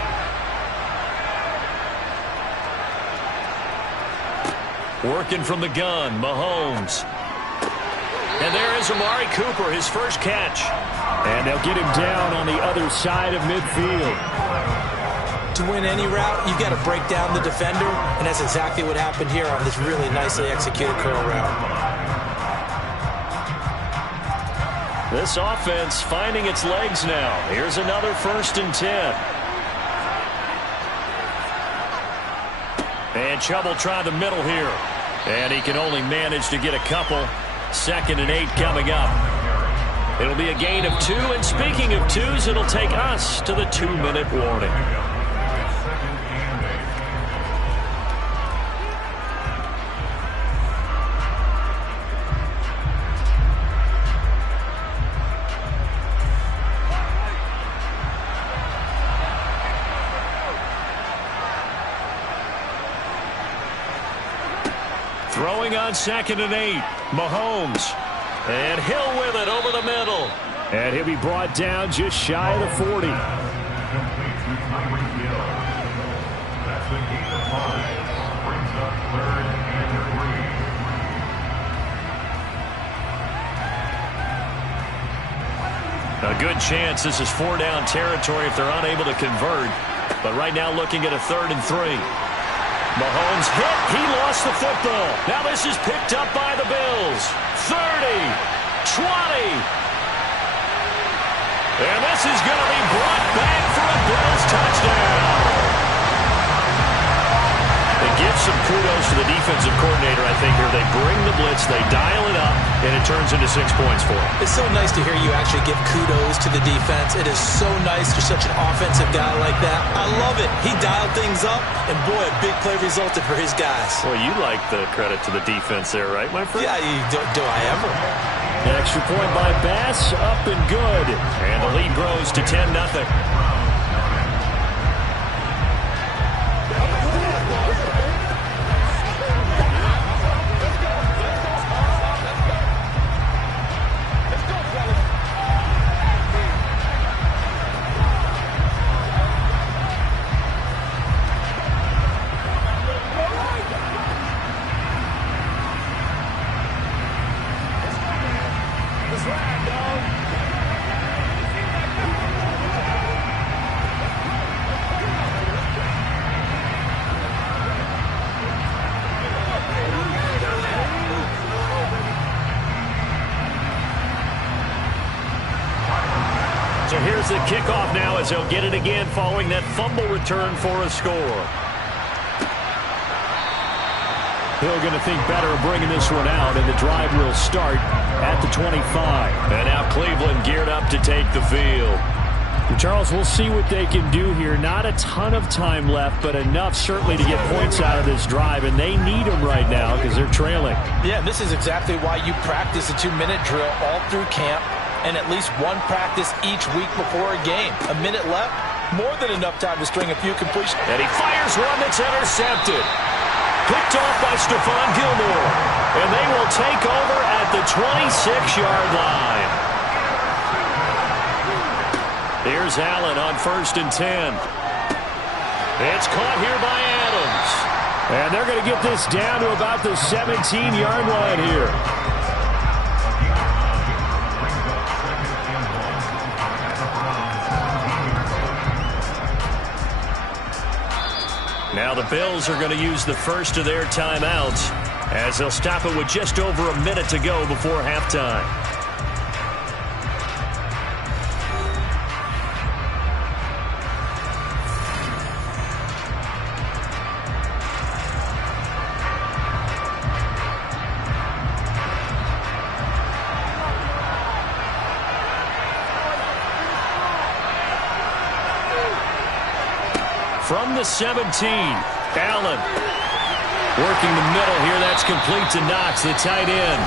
Working from the gun, Mahomes. And there is Amari Cooper, his first catch. And they'll get him down on the other side of midfield. To win any route, you've got to break down the defender, and that's exactly what happened here on this really nicely executed curl route. This offense finding its legs now. Here's another 1st and 10. And Chubb try the middle here. And he can only manage to get a couple. 2nd and 8 coming up. It'll be a gain of 2. And speaking of 2s, it'll take us to the 2-minute warning. Throwing on 2nd and 8. Mahomes. And Hill with it over the middle. And he'll be brought down just shy of the 40. A good chance this is 4-down territory if they're unable to convert. But right now looking at a 3rd and 3. Mahomes hit. He lost the football. Now this is picked up by the Bills. 30, 20. And this is going to be brought back for a Bills touchdown. They give some kudos to the defensive coordinator, I think, here. They bring the blitz. They dial it up. and it turns into 6 points for him. It's so nice to hear you actually give kudos to the defense. It is so nice you're such an offensive guy like that. I love it. He dialed things up, and boy, a big play resulted for his guys. Well, you like the credit to the defense there, right, my friend? Yeah, do I ever? Extra point by Bass, up and good. And the lead grows to 10-0. So here's the kickoff now as they'll get it again following that fumble return for a score. Hill going to think better of bringing this one out, and the drive will start at the 25. And now Cleveland geared up to take the field. Charles, we'll see what they can do here. Not a ton of time left, but enough certainly to get points out of this drive, and they need them right now because they're trailing. Yeah, and this is exactly why you practice a 2-minute drill all through camp, and at least one practice each week before a game. A minute left, more than enough time to string a few completions. And he fires one that's intercepted. Picked off by Stephon Gilmore. And they will take over at the 26-yard line. Here's Allen on 1st and 10. It's caught here by Adams. And they're going to get this down to about the 17-yard line here. Now the Bills are going to use the first of their timeouts as they'll stop it with just over a minute to go before halftime. From the 17, Allen working the middle here. That's complete to Knox, the tight end.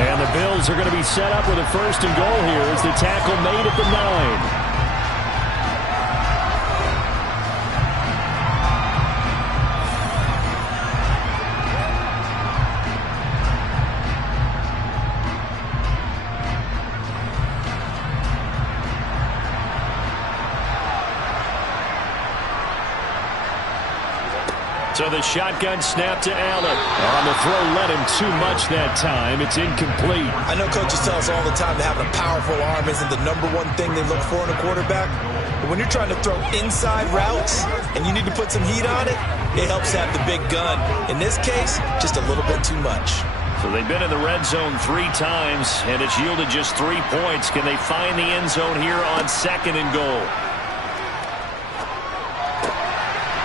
And the Bills are going to be set up with a 1st and goal here as the tackle made at the 9. So the shotgun snap to Allen. On the throw, led him too much that time. It's incomplete. I know coaches tell us all the time that having a powerful arm isn't the #1 thing they look for in a quarterback. But when you're trying to throw inside routes and you need to put some heat on it, it helps have the big gun. In this case, just a little bit too much. So they've been in the red zone 3 times, and it's yielded just 3 points. Can they find the end zone here on 2nd and goal?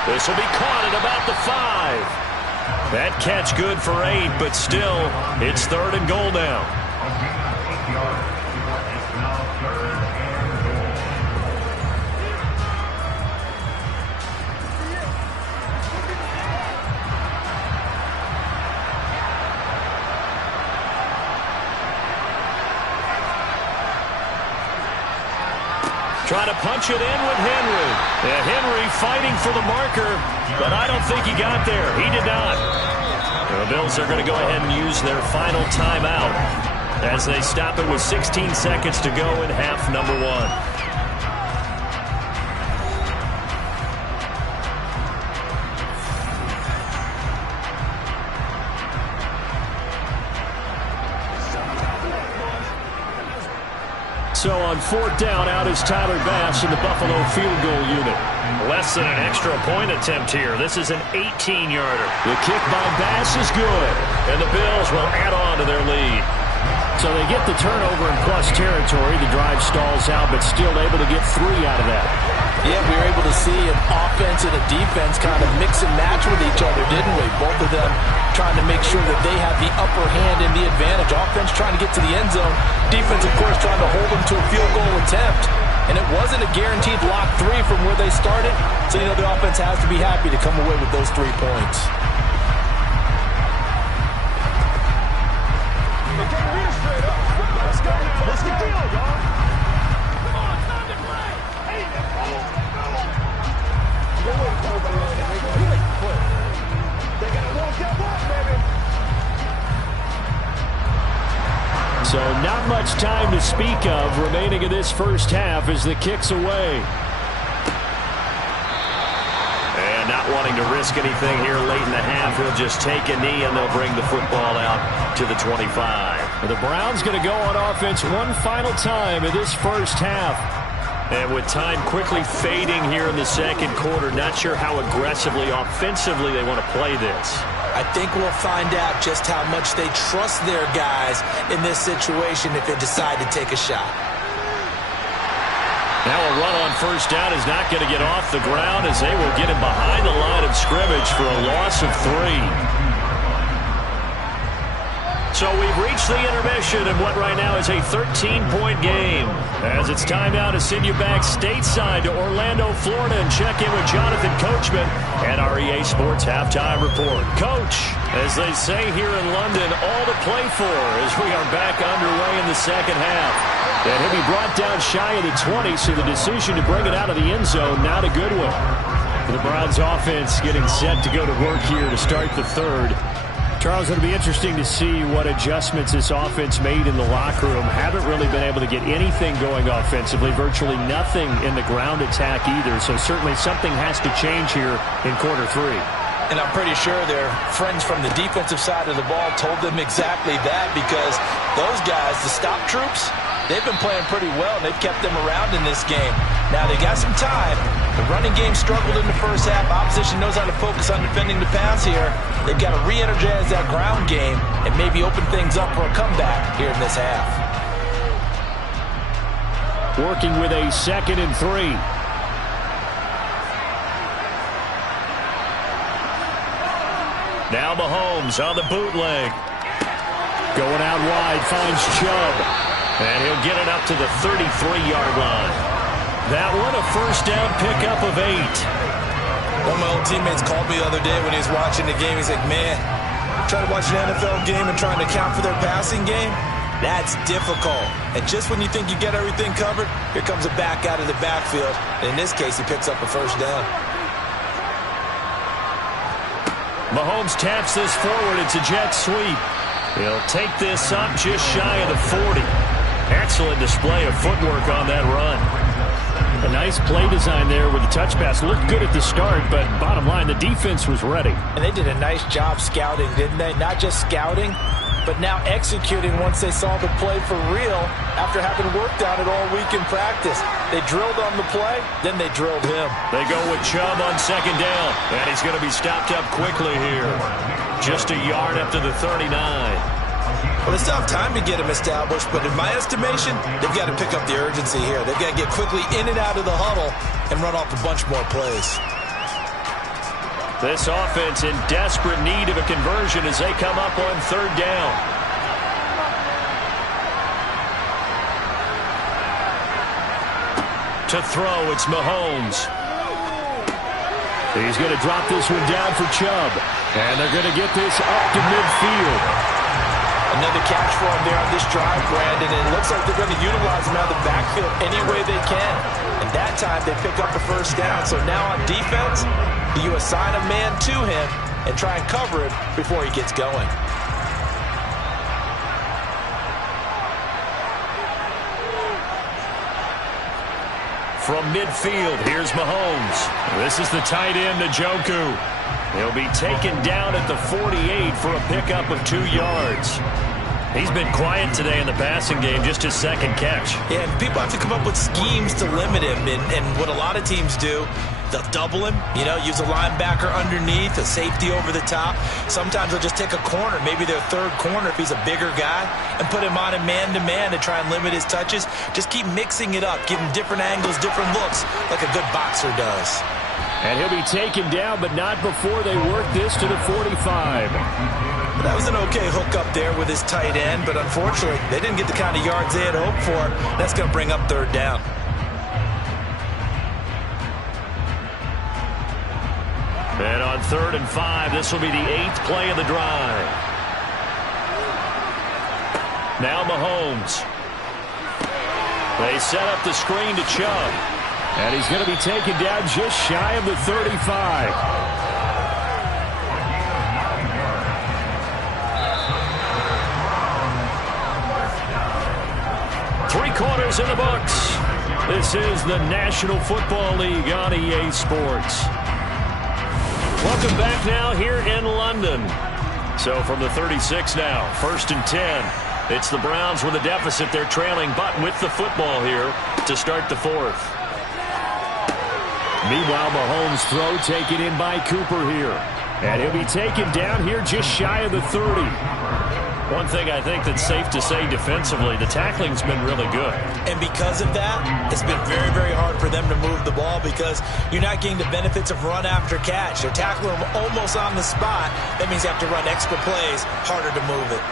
This will be caught at about the 5. That catch good for 8, but still, it's 3rd and goal now. Trying to punch it in with Henry. Yeah, Henry fighting for the marker, but I don't think he got there. He did not. The Bills are going to go ahead and use their final timeout as they stop it with 16 seconds to go in half number 1. So on 4th down, out is Tyler Bass in the Buffalo field goal unit. Less than an extra point attempt here. This is an 18-yarder. The kick by Bass is good, and the Bills will add on to their lead. So they get the turnover in plus territory. The drive stalls out, but still able to get 3 out of that. Yeah, we were able to see an offense and a defense kind of mix and match with each other, didn't we? Both of them trying to make sure that they have the upper hand and the advantage. Offense trying to get get to the end zone. Defense, of course, trying to hold them to a field goal attempt. And it wasn't a guaranteed lock 3 from where they started. So, you know, the offense has to be happy to come away with those 3 points. Let's go now. What's the deal, y'all? Come on, time to play. Hey, they gotta walk that walk, baby. So not much time to speak of remaining in this first half as the kick's away. And not wanting to risk anything here late in the half, he'll just take a knee and they'll bring the football out to the 25. The Browns going to go on offense one final time in this first half. And with time quickly fading here in the second quarter, not sure how aggressively, offensively they want to play this. I think we'll find out just how much they trust their guys in this situation if they decide to take a shot. Now a run on first down is not going to get off the ground as they will get him behind the line of scrimmage for a loss of 3. So we've reached the intermission in what right now is a 13-point game. As it's time now to send you back stateside to Orlando, Florida, and check in with Jonathan Coachman and our EA Sports Halftime Report. Coach, as they say here in London, all to play for as we are back underway in the second half. And he'll be brought down shy of the 20, so the decision to bring it out of the end zone, not a good one. For the Browns offense getting set to go to work here to start the third. Charles, it'll be interesting to see what adjustments this offense made in the locker room. Haven't really been able to get anything going offensively, virtually nothing in the ground attack either. So certainly something has to change here in quarter 3. And I'm pretty sure their friends from the defensive side of the ball told them exactly that, because those guys, the stop troops, they've been playing pretty well, and they've kept them around in this game. Now, they got some time. The running game struggled in the first half. Opposition knows how to focus on defending the pass here. They've got to re-energize that ground game and maybe open things up for a comeback here in this half. Working with a 2nd and 3. Now Mahomes on the bootleg. Going out wide, finds Chubb. And he'll get it up to the 33-yard line. That one a first down pickup of 8. One of my old teammates called me the other day when he was watching the game. He's like, man, trying to watch an NFL game and trying to account for their passing game, that's difficult. And just when you think you get everything covered, here comes a back out of the backfield. And in this case, he picks up a first down. Mahomes taps this forward. It's a jet sweep. He'll take this up just shy of the 40. Excellent display of footwork on that run. A nice play design there with the touch pass. Looked good at the start, but bottom line, the defense was ready. And they did a nice job scouting, didn't they? Not just scouting, but now executing once they saw the play for real after having worked on it all week in practice. They drilled on the play, then they drilled him. They go with Chubb on second down, and he's going to be stopped up quickly here. Just a yard up to the 39. Well, they still have time to get him established, but in my estimation, they've got to pick up the urgency here. They've got to get quickly in and out of the huddle and run off a bunch more plays. This offense in desperate need of a conversion as they come up on third down. To throw, it's Mahomes. He's going to drop this one down for Chubb. And they're going to get this up to midfield. Another catch for him there on this drive, Brandon. And it looks like they're going to utilize him out of the backfield any way they can. And that time they pick up the first down. So now on defense, you assign a man to him and try and cover him before he gets going. From midfield, here's Mahomes. This is the tight end, Njoku. He'll be taken down at the 48 for a pickup of 2 yards. He's been quiet today in the passing game, just his second catch. Yeah, and people have to come up with schemes to limit him. And what a lot of teams do, they'll double him, use a linebacker underneath, a safety over the top. Sometimes they'll just take a corner, maybe their third corner if he's a bigger guy, and put him on a man-to-man to try and limit his touches. Just keep mixing it up, give him different angles, different looks, like a good boxer does. And he'll be taken down, but not before they work this to the 45. That was an okay hook up there with his tight end, but unfortunately, they didn't get the kind of yards they had hoped for. That's going to bring up third down. And on 3rd and 5, this will be the 8th play of the drive. Now Mahomes. They set up the screen to Chubb. And he's going to be taken down just shy of the 35. 3 quarters in the books. This is the National Football League on EA Sports. Welcome back now here in London. So from the 36 now, 1st and 10. It's the Browns with a deficit. They're trailing, but with the football here to start the 4th. Meanwhile, Mahomes' throw taken in by Cooper here. And he'll be taken down here just shy of the 30. One thing I think that's safe to say defensively, the tackling's been really good. And because of that, it's been very, very hard for them to move the ball because you're not getting the benefits of run after catch. They're tackling them almost on the spot. That means you have to run extra plays, harder to move it.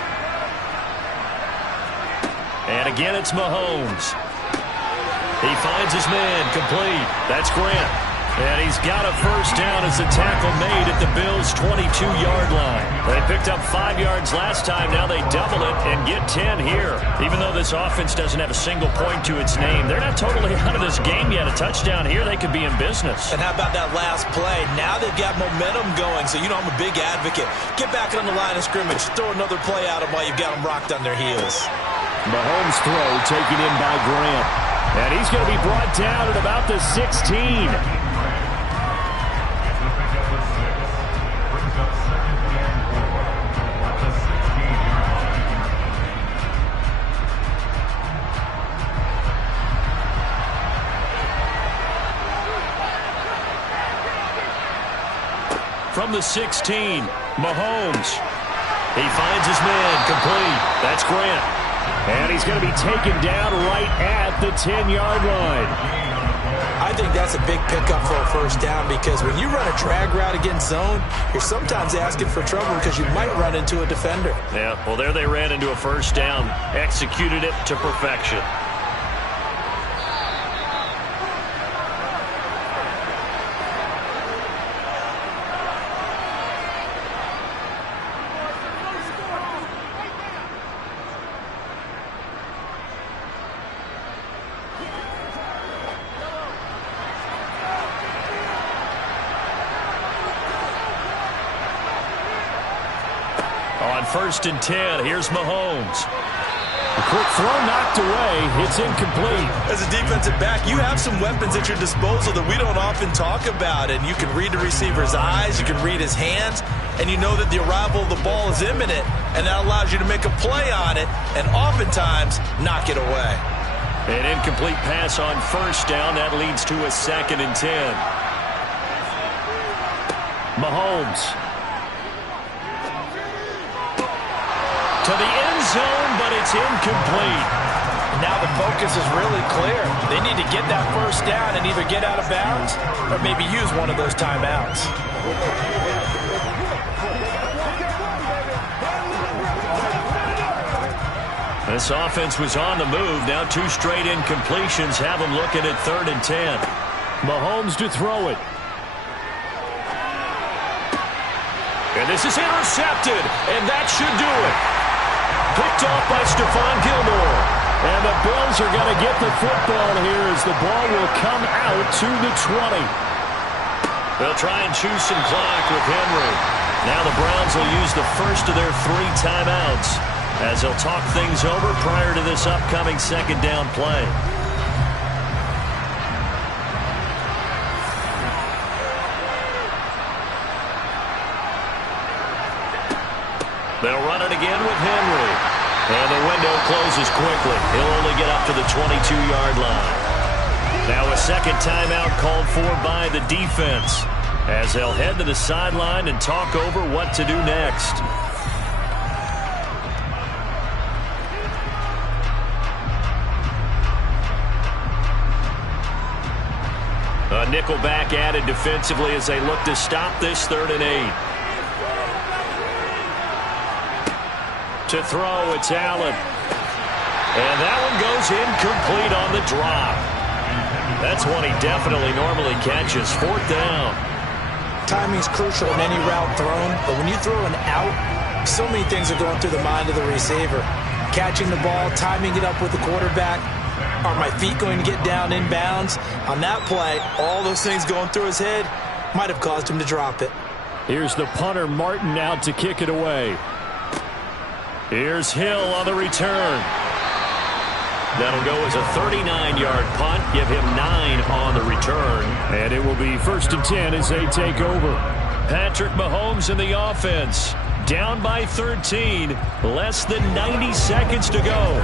And again, it's Mahomes. He finds his man, complete. That's Grant. And he's got a first down as the tackle made at the Bills' 22-yard line. They picked up 5 yards last time. Now they double it and get 10 here. Even though this offense doesn't have a single point to its name, they're not totally out of this game yet. A touchdown here, they could be in business. And how about that last play? Now they've got momentum going, so you know I'm a big advocate. Get back on the line of scrimmage. Throw another play at them while you've got them rocked on their heels. Mahomes' throw taken in by Grant. And he's going to be brought down at about the 16. From the 16, Mahomes. He finds his man, complete. That's Grant. And he's going to be taken down right at the 10-yard line. I think that's a big pickup for a first down because when you run a drag route against zone, you're sometimes asking for trouble because you might run into a defender. Yeah, well, there they ran into a first down. Executed it to perfection. On 1st and 10, here's Mahomes. A quick throw knocked away. It's incomplete. As a defensive back, you have some weapons at your disposal that we don't often talk about. And you can read the receiver's eyes, you can read his hands, and you know that the arrival of the ball is imminent. And that allows you to make a play on it and oftentimes knock it away. An incomplete pass on first down. That leads to a 2nd and 10. Mahomes. To the end zone, but it's incomplete. Now the focus is really clear. They need to get that first down and either get out of bounds or maybe use one of those timeouts. This offense was on the move. Now 2 straight incompletions have them looking at 3rd and 10. Mahomes to throw it. And this is intercepted, and that should do it. Picked off by Stephon Gilmore. And the Bills are going to get the football here as the ball will come out to the 20. They'll try and choose some clock with Henry. Now the Browns will use the first of their 3 timeouts as they'll talk things over prior to this upcoming 2nd down play. They'll run it again with Henry. And the window closes quickly. He'll only get up to the 22-yard line. Now a 2nd timeout called for by the defense as they'll head to the sideline and talk over what to do next. A nickelback added defensively as they look to stop this 3rd and 8. To throw, it's Allen. And that one goes incomplete on the drop. That's one he definitely normally catches. 4th down. Timing is crucial in any route thrown, but when you throw an out, so many things are going through the mind of the receiver. Catching the ball, timing it up with the quarterback. Are my feet going to get down in bounds? On that play, all those things going through his head might have caused him to drop it. Here's the punter, Martin, out to kick it away. Here's Hill on the return. That'll go as a 39-yard punt. Give him 9 on the return. And it will be 1st and 10 as they take over. Patrick Mahomes in the offense. Down by 13. Less than 90 seconds to go.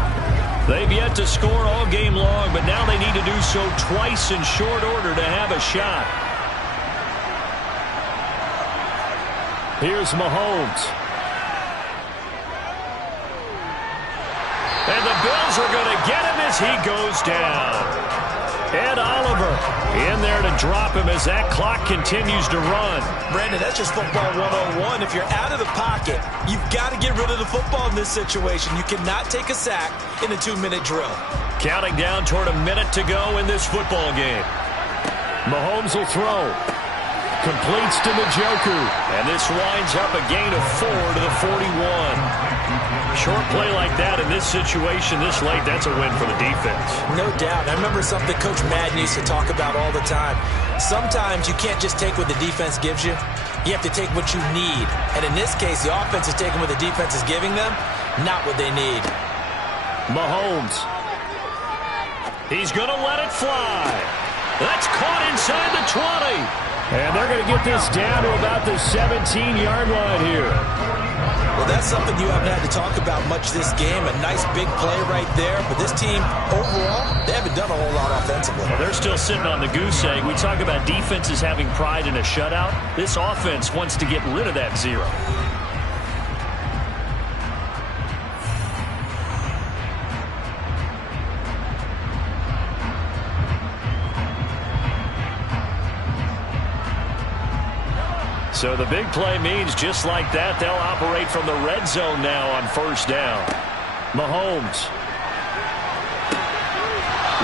They've yet to score all game long, but now they need to do so twice in short order to have a shot. Here's Mahomes. And the Bills are going to get him as he goes down. Ed Oliver in there to drop him as that clock continues to run. Brandon, that's just football 101. If you're out of the pocket, you've got to get rid of the football in this situation. You cannot take a sack in a 2-minute drill. Counting down toward a minute to go in this football game. Mahomes will throw. Completes to Njoku. And this winds up a gain of 4 to the 41. Short play like that in this situation this late, that's a win for the defense. No doubt. I remember something Coach Madden used to talk about all the time. Sometimes you can't just take what the defense gives you. You have to take what you need. And in this case, the offense is taking what the defense is giving them, not what they need. Mahomes. He's going to let it fly. That's caught inside the 20. And they're going to get this down to about the 17-yard line here. Well, that's something you haven't had to talk about much this game. A nice big play right there. But this team, overall, they haven't done a whole lot offensively. Well, they're still sitting on the goose egg. We talk about defenses having pride in a shutout. This offense wants to get rid of that 0. So the big play means just like that, they'll operate from the red zone now on 1st down. Mahomes.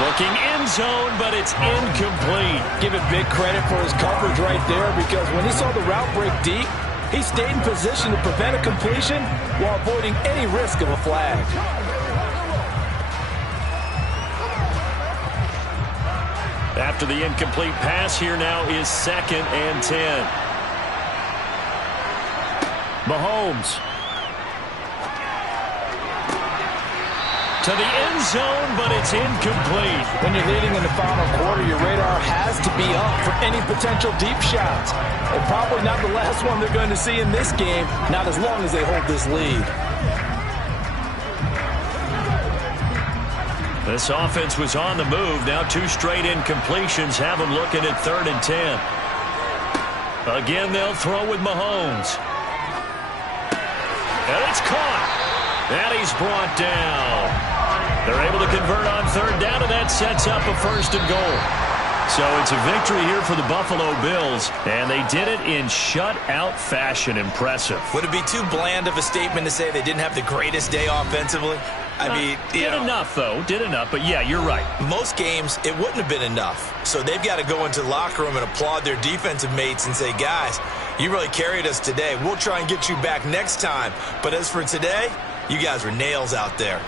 Looking end zone, but it's incomplete. Give it big credit for his coverage right there, because when he saw the route break deep, he stayed in position to prevent a completion while avoiding any risk of a flag. After the incomplete pass, here now is 2nd and 10. Mahomes. To the end zone, but it's incomplete. When you're leading in the final quarter, your radar has to be up for any potential deep shots. And probably not the last one they're going to see in this game, not as long as they hold this lead. This offense was on the move. Now 2 straight incompletions have them looking at 3rd and 10. Again, they'll throw with Mahomes. And it's caught. And he's brought down. They're able to convert on 3rd down, and that sets up a 1st and goal. So it's a victory here for the Buffalo Bills, and they did it in shutout fashion. Impressive. Would it be too bland of a statement to say they didn't have the greatest day offensively? I mean, did enough, though. Did enough. But, yeah, you're right. Most games, it wouldn't have been enough. So they've got to go into the locker room and applaud their defensive mates and say, guys, you really carried us today. We'll try and get you back next time. But as for today, you guys were nails out there.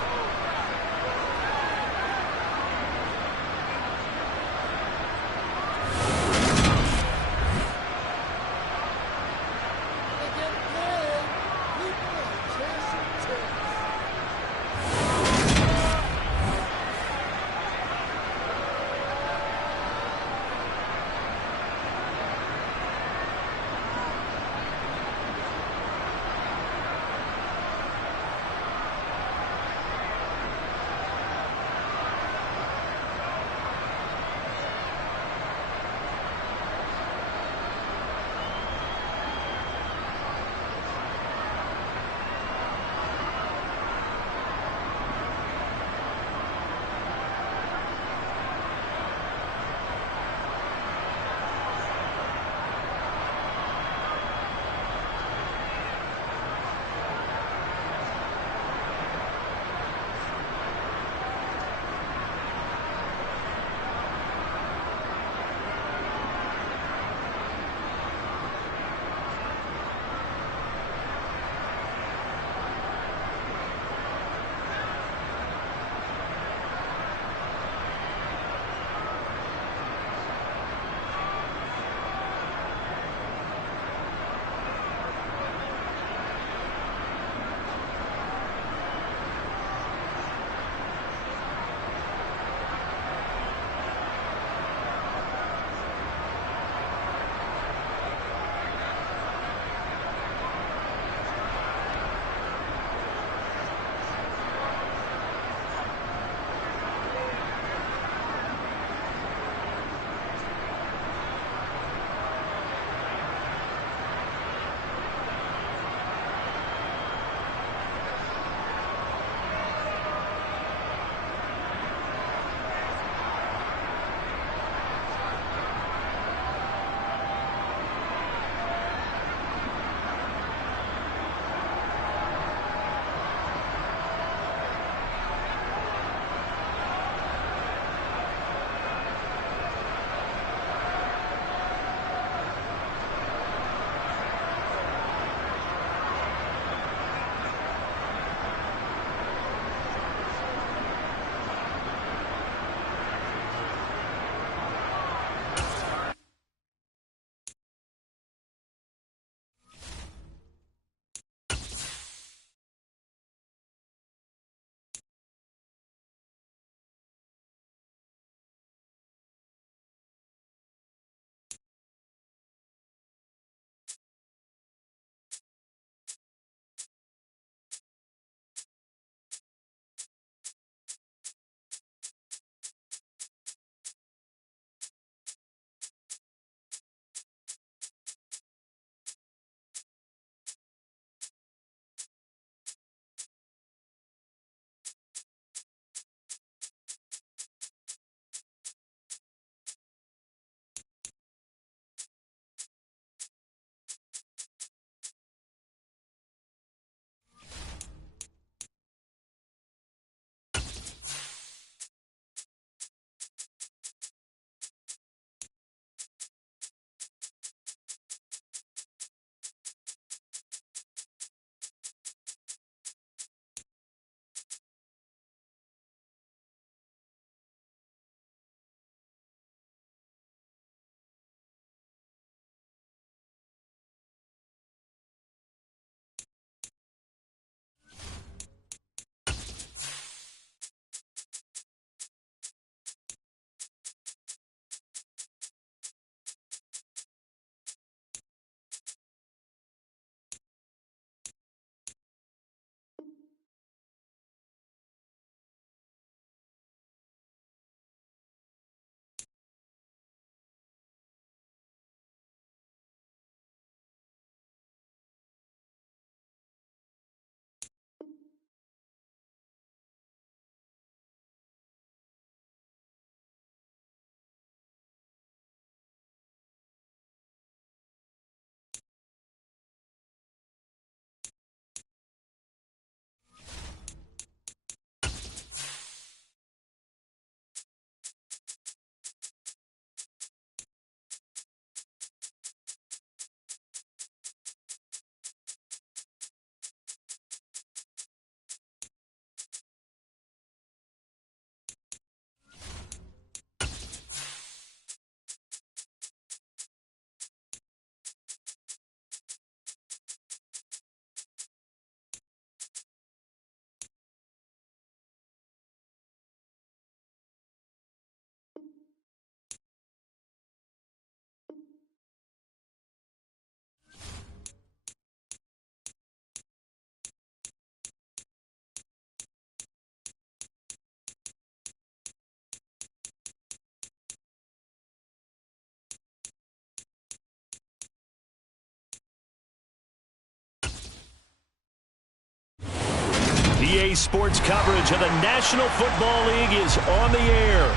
EA Sports coverage of the National Football League is on the air.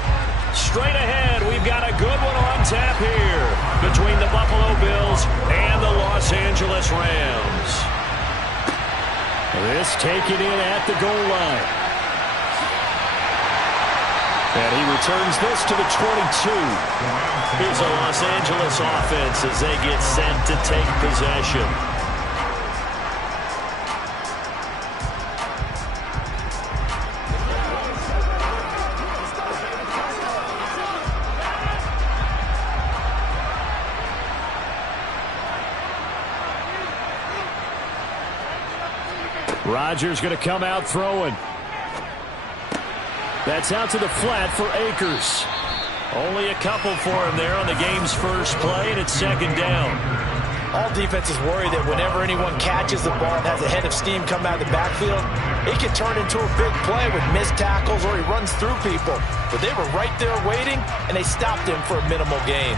Straight ahead, we've got a good one on tap here between the Buffalo Bills and the Los Angeles Rams. This taken in at the goal line. And he returns this to the 22. Here's a Los Angeles offense as they get set to take possession. Rodgers going to come out throwing. That's out to the flat for Akers. Only a couple for him there on the game's first play, and it's second down. All defenses worry that whenever anyone catches the ball and has a head of steam come out of the backfield, it can turn into a big play with missed tackles or he runs through people. But they were right there waiting, and they stopped him for a minimal gain.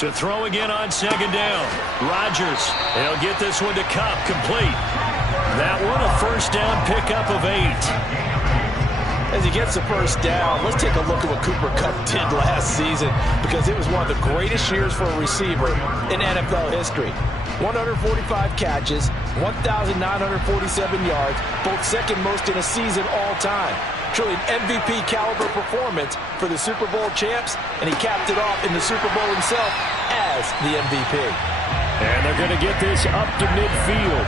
To throw again on second down. Rodgers, he'll get this one to Kupp, complete. That one a first down pickup of 8. As he gets the first down, let's take a look at what Cooper Kupp did last season, because it was one of the greatest years for a receiver in NFL history. 145 catches, 1,947 yards, both second most in a season all time. Truly an MVP caliber performance for the Super Bowl champs, and he capped it off in the Super Bowl himself as the MVP. And they're going to get this up to midfield.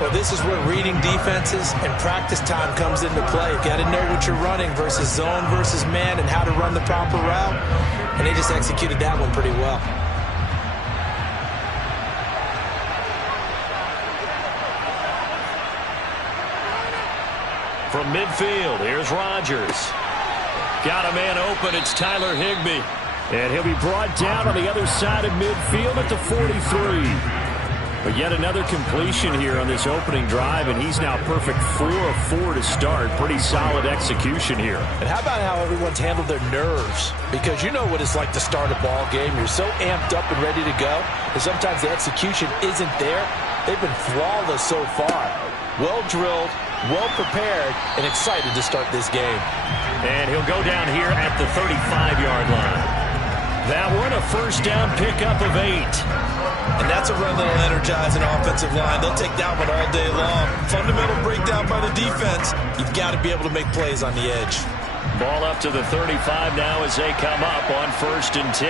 Well, this is where reading defenses and practice time comes into play. Got to know what you're running versus zone versus man and how to run the proper route. And they just executed that one pretty well. From midfield, here's Rodgers. Got a man open, it's Tyler Higbee. And he'll be brought down on the other side of midfield at the 43. But yet another completion here on this opening drive, and he's now perfect 4 of 4 to start. Pretty solid execution here. And how about how everyone's handled their nerves? Because you know what it's like to start a ball game. You're so amped up and ready to go, and sometimes the execution isn't there. They've been flawless so far. Well drilled, well prepared, and excited to start this game. And he'll go down here at the 35-yard line. That one a first down pickup of 8. And that's a run that'll energize an offensive line. They'll take that one all day long. Fundamental breakdown by the defense. You've got to be able to make plays on the edge. Ball up to the 35 now as they come up on 1st and 10.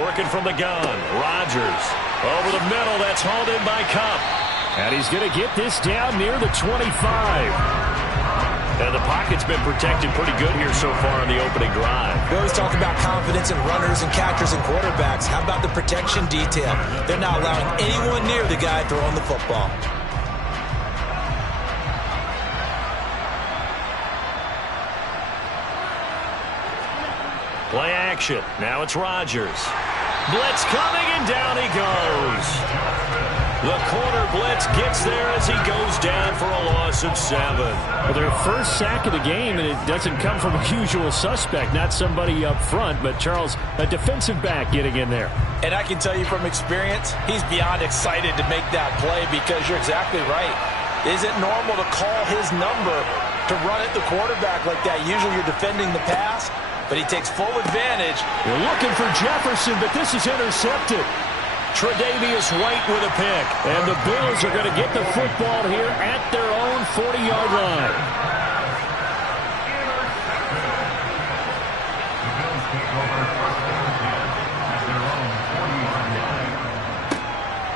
Working from the gun, Rodgers. Over the middle, that's hauled in by Kupp. And he's going to get this down near the 25. And the pocket's been protected pretty good here so far on the opening drive. We always talk about confidence in runners and catchers and quarterbacks. How about the protection detail? They're not allowing anyone near the guy throwing the football. Play action. Now it's Rodgers. Blitz coming, and down he goes. The corner blitz gets there as he goes down for a loss of 7. Well, their first sack of the game, and it doesn't come from a usual suspect, not somebody up front, but Charles, a defensive back getting in there. And I can tell you from experience, he's beyond excited to make that play because you're exactly right. Is it normal to call his number to run at the quarterback like that? Usually you're defending the pass, but he takes full advantage. You're looking for Jefferson, but this is intercepted. Tre'Davious White with a pick. And the Bills are going to get the football here at their own 40-yard line.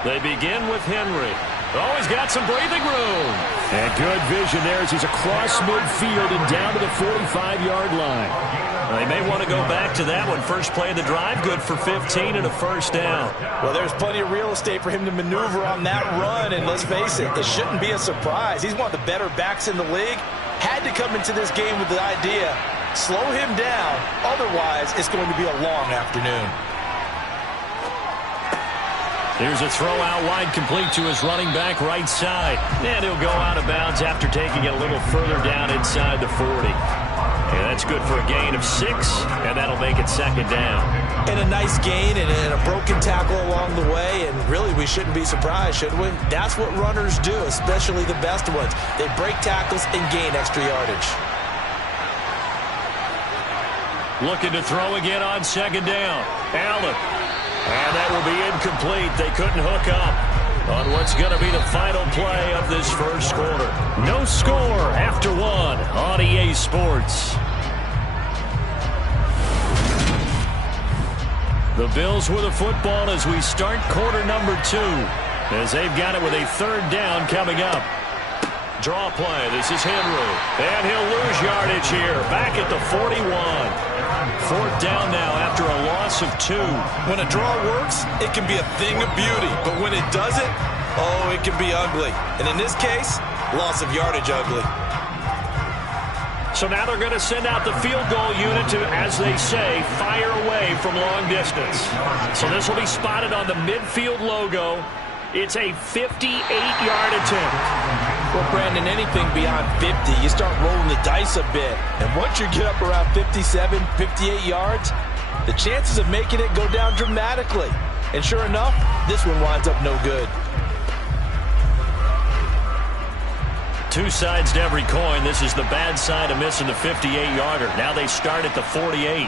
They begin with Henry. Oh, he's got some breathing room. And good vision there as he's across midfield and down to the 45-yard line. They may want to go back to that one. First play of the drive, good for 15 and a first down. Well, there's plenty of real estate for him to maneuver on that run, and let's face it, it shouldn't be a surprise. He's one of the better backs in the league. Had to come into this game with the idea, slow him down, otherwise it's going to be a long afternoon. Here's a throw out wide, complete to his running back right side. And he'll go out of bounds after taking it a little further down inside the 40. And That's good for a gain of 6, and that'll make it second down. And a nice gain and a broken tackle along the way, and really we shouldn't be surprised, should we? That's what runners do, especially the best ones. They break tackles and gain extra yardage. Looking to throw again on second down. Allen. And that will be incomplete. They couldn't hook up on what's going to be the final play of this first quarter. No score after 1 on EA Sports. The Bills with a football as we start quarter number 2, as they've got it with a third down coming up. Draw play. This is Henry. And he'll lose yardage here. Back at the 41. Fourth down now after a loss of 2. When a draw works, it can be a thing of beauty. But when it doesn't, oh, it can be ugly. And in this case, loss of yardage ugly. So now they're going to send out the field goal unit to, as they say, fire away from long distance. So this will be spotted on the midfield logo. It's a 58-yard attempt. Well, Brandon, anything beyond 50, you start rolling the dice a bit. And once you get up around 57, 58 yards, the chances of making it go down dramatically. And sure enough, this one winds up no good. Two sides to every coin. This is the bad side of missing the 58-yarder. Now they start at the 48.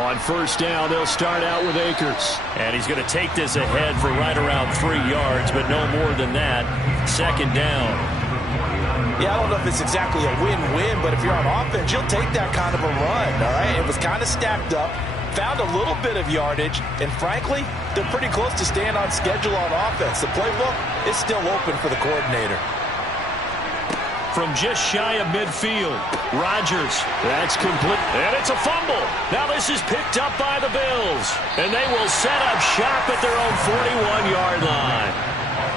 On first down, they'll start out with Akers. And he's going to take this ahead for right around 3 yards, but no more than that. Second down. Yeah, I don't know if it's exactly a win-win, but if you're on offense, you'll take that kind of a run, all right? It was kind of stacked up, found a little bit of yardage, and frankly, they're pretty close to staying on schedule on offense. The playbook is still open for the coordinator. From just shy of midfield, Rodgers. That's complete. And it's a fumble. Now this is picked up by the Bills. And they will set up shop at their own 41-yard line.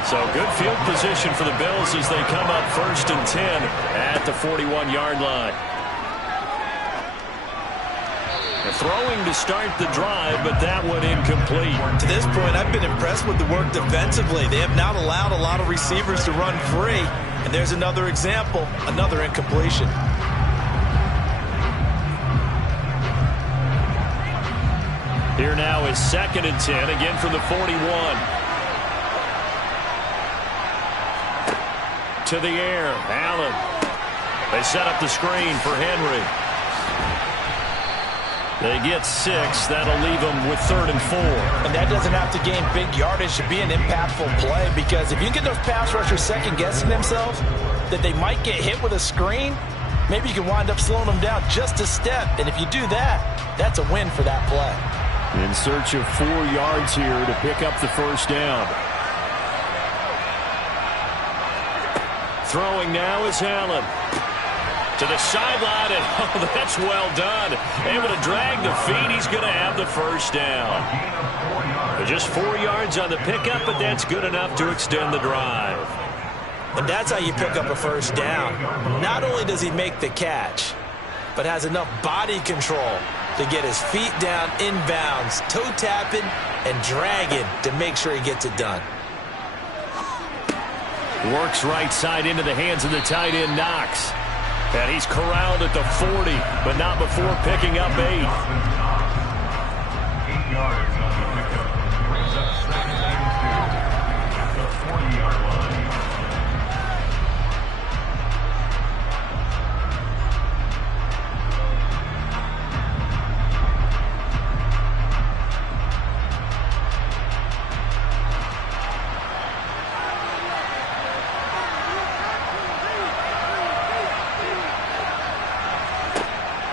So good field position for the Bills as they come up 1st and 10 at the 41-yard line. Throwing to start the drive, but that one incomplete. To this point, I've been impressed with the work defensively. They have not allowed a lot of receivers to run free. And there's another example, another incompletion. Here now is 2nd and 10, again from the 41. To the air, Allen. They set up the screen for Henry. They get 6. That'll leave them with 3rd and 4. And that doesn't have to gain big yardage to be an impactful play, because if you get those pass rushers second-guessing themselves that they might get hit with a screen, maybe you can wind up slowing them down just a step. And if you do that, that's a win for that play. In search of 4 yards here to pick up the first down. Throwing now is Allen. To the sideline, and oh, that's well done. Able to drag the feet. He's going to have the first down. Just 4 yards on the pickup, but that's good enough to extend the drive. And that's how you pick up a first down. Not only does he make the catch, but has enough body control to get his feet down inbounds, toe tapping and dragging to make sure he gets it done. Works right side into the hands of the tight end, Knox. And he's corralled at the 40, but not before picking up 8. 8 yards on the pickup. Brings up 2nd and 2 at the 40-yard line.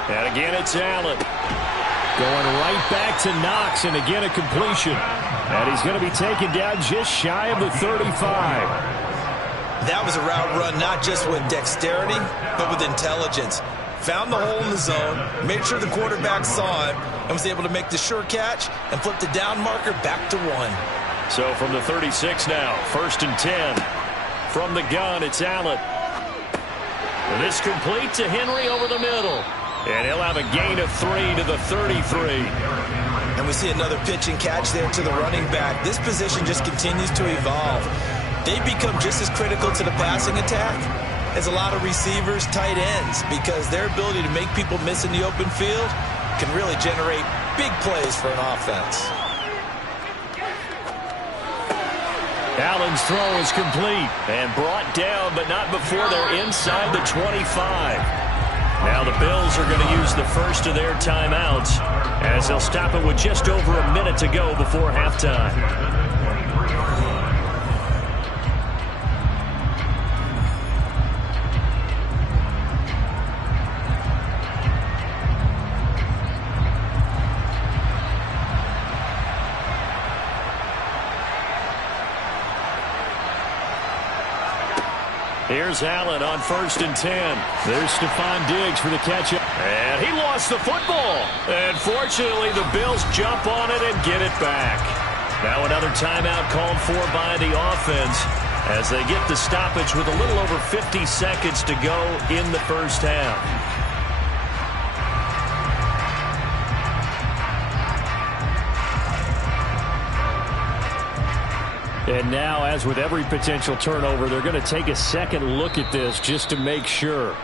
And again, it's Allen. Going right back to Knox, and again a completion. And he's going to be taken down just shy of the 35. That was a route run not just with dexterity, but with intelligence. Found the hole in the zone, made sure the quarterback saw him, and was able to make the sure catch and flip the down marker back to 1. So from the 36 now, 1st and 10. From the gun, it's Allen. And this complete to Henry over the middle. And he'll have a gain of 3 to the 33. And we see another pitch and catch there to the running back. This position just continues to evolve. They become just as critical to the passing attack is a lot of receivers, tight ends, because their ability to make people miss in the open field can really generate big plays for an offense. Allen's throw is complete and brought down, but not before they're inside the 25. Now the Bills are going to use the first of their timeouts as they'll stop it with just over a minute to go before halftime. Here's Allen on 1st and 10. There's Stephon Diggs for the catch-up. And he lost the football. And fortunately, the Bills jump on it and get it back. Now another timeout called for by the offense as they get the stoppage with a little over 50 seconds to go in the first half. And now, as with every potential turnover, they're going to take a second look at this just to make sure.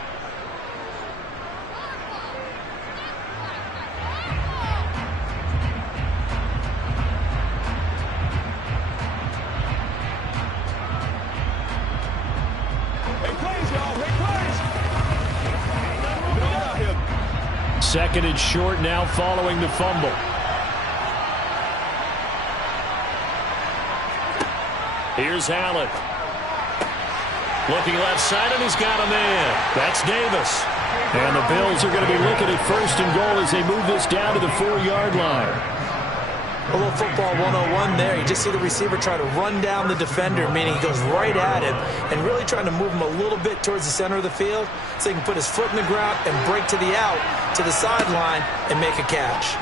Second and short now following the fumble. Here's Allen. Looking left side, and he's got a man. That's Davis. And the Bills are going to be looking at 1st and goal as they move this down to the 4-yard line. A little football 101 there. You just see the receiver try to run down the defender, meaning he goes right at him and really trying to move him a little bit towards the center of the field so he can put his foot in the ground and break to the out, to the sideline, and make a catch.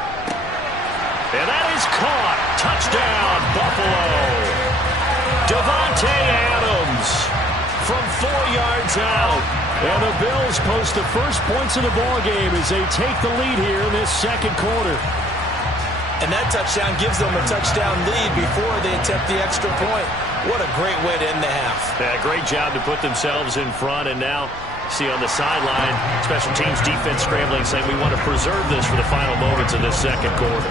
And that is caught. Touchdown, Buffalo. Davante Adams from 4 yards out. And the Bills post the first points of the ballgame as they take the lead here in this second quarter. And that touchdown gives them a touchdown lead before they attempt the extra point. What a great way to end the half. Yeah, great job to put themselves in front. And now, see on the sideline, special teams defense scrambling, saying we want to preserve this for the final moments of this second quarter.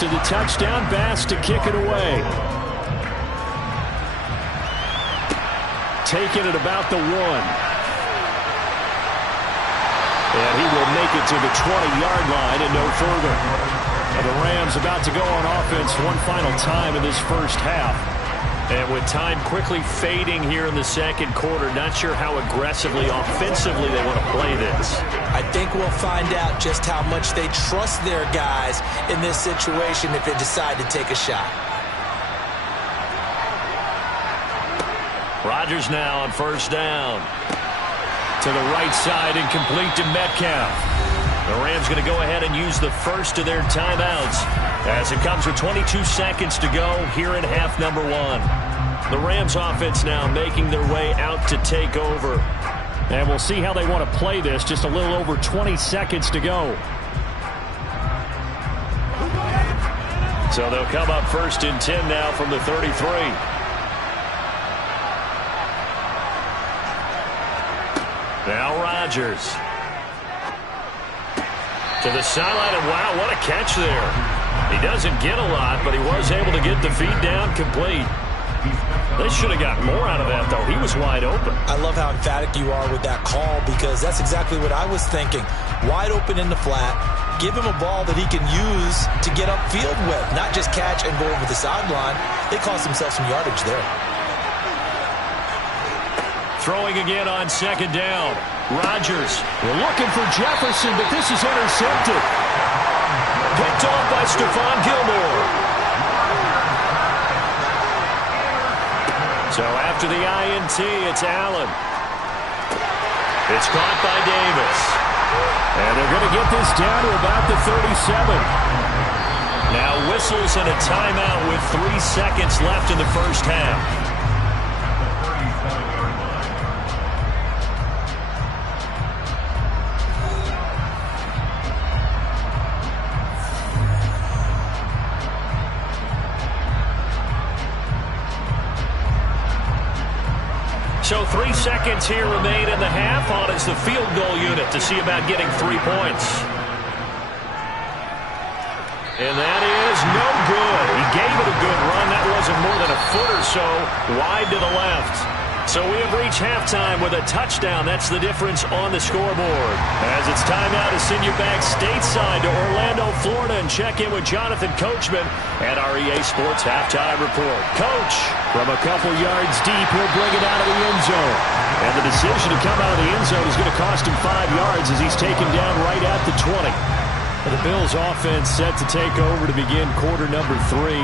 To the touchdown, Bass to kick it away. Taking it about the 1. And he will make it to the 20-yard line and no further. Now the Rams about to go on offense one final time in this first half. And with time quickly fading here in the second quarter, not sure how aggressively, offensively they want to play this. I think we'll find out just how much they trust their guys in this situation if they decide to take a shot. Rodgers now on 1st down. To the right side and complete to Metcalf. The Rams going to go ahead and use the first of their timeouts as it comes with 22 seconds to go here in half number 1. The Rams offense now making their way out to take over. And we'll see how they want to play this. Just a little over 20 seconds to go. So they'll come up 1st and 10 now from the 33. Now Rodgers. To the sideline, and wow, what a catch there. He doesn't get a lot, but he was able to get the feed down complete. They should have got more out of that, though. He was wide open. I love how emphatic you are with that call because that's exactly what I was thinking. Wide open in the flat. Give him a ball that he can use to get upfield with, not just catch and go over the sideline. They cost themselves some yardage there. Throwing again on second down. Rodgers. We're looking for Jefferson, but this is intercepted. Picked off by Stephon Gilmore. So after the INT, it's Allen. It's caught by Davis. And they're going to get this down to about the 37. Now whistles and a timeout with 3 seconds left in the first half. So 3 seconds here remain in the half. On is the field goal unit to see about getting 3 points. And that is no good. He gave it a good run. That wasn't more than a foot or so wide to the left. So we have reached halftime with a touchdown. That's the difference on the scoreboard. As it's time now to send you back stateside to Orlando, Florida, and check in with Jonathan Coachman at our EA Sports Halftime Report. Coach, from a couple yards deep, he'll bring it out of the end zone. And the decision to come out of the end zone is going to cost him 5 yards as he's taken down right at the 20. The Bills offense set to take over to begin quarter number 3.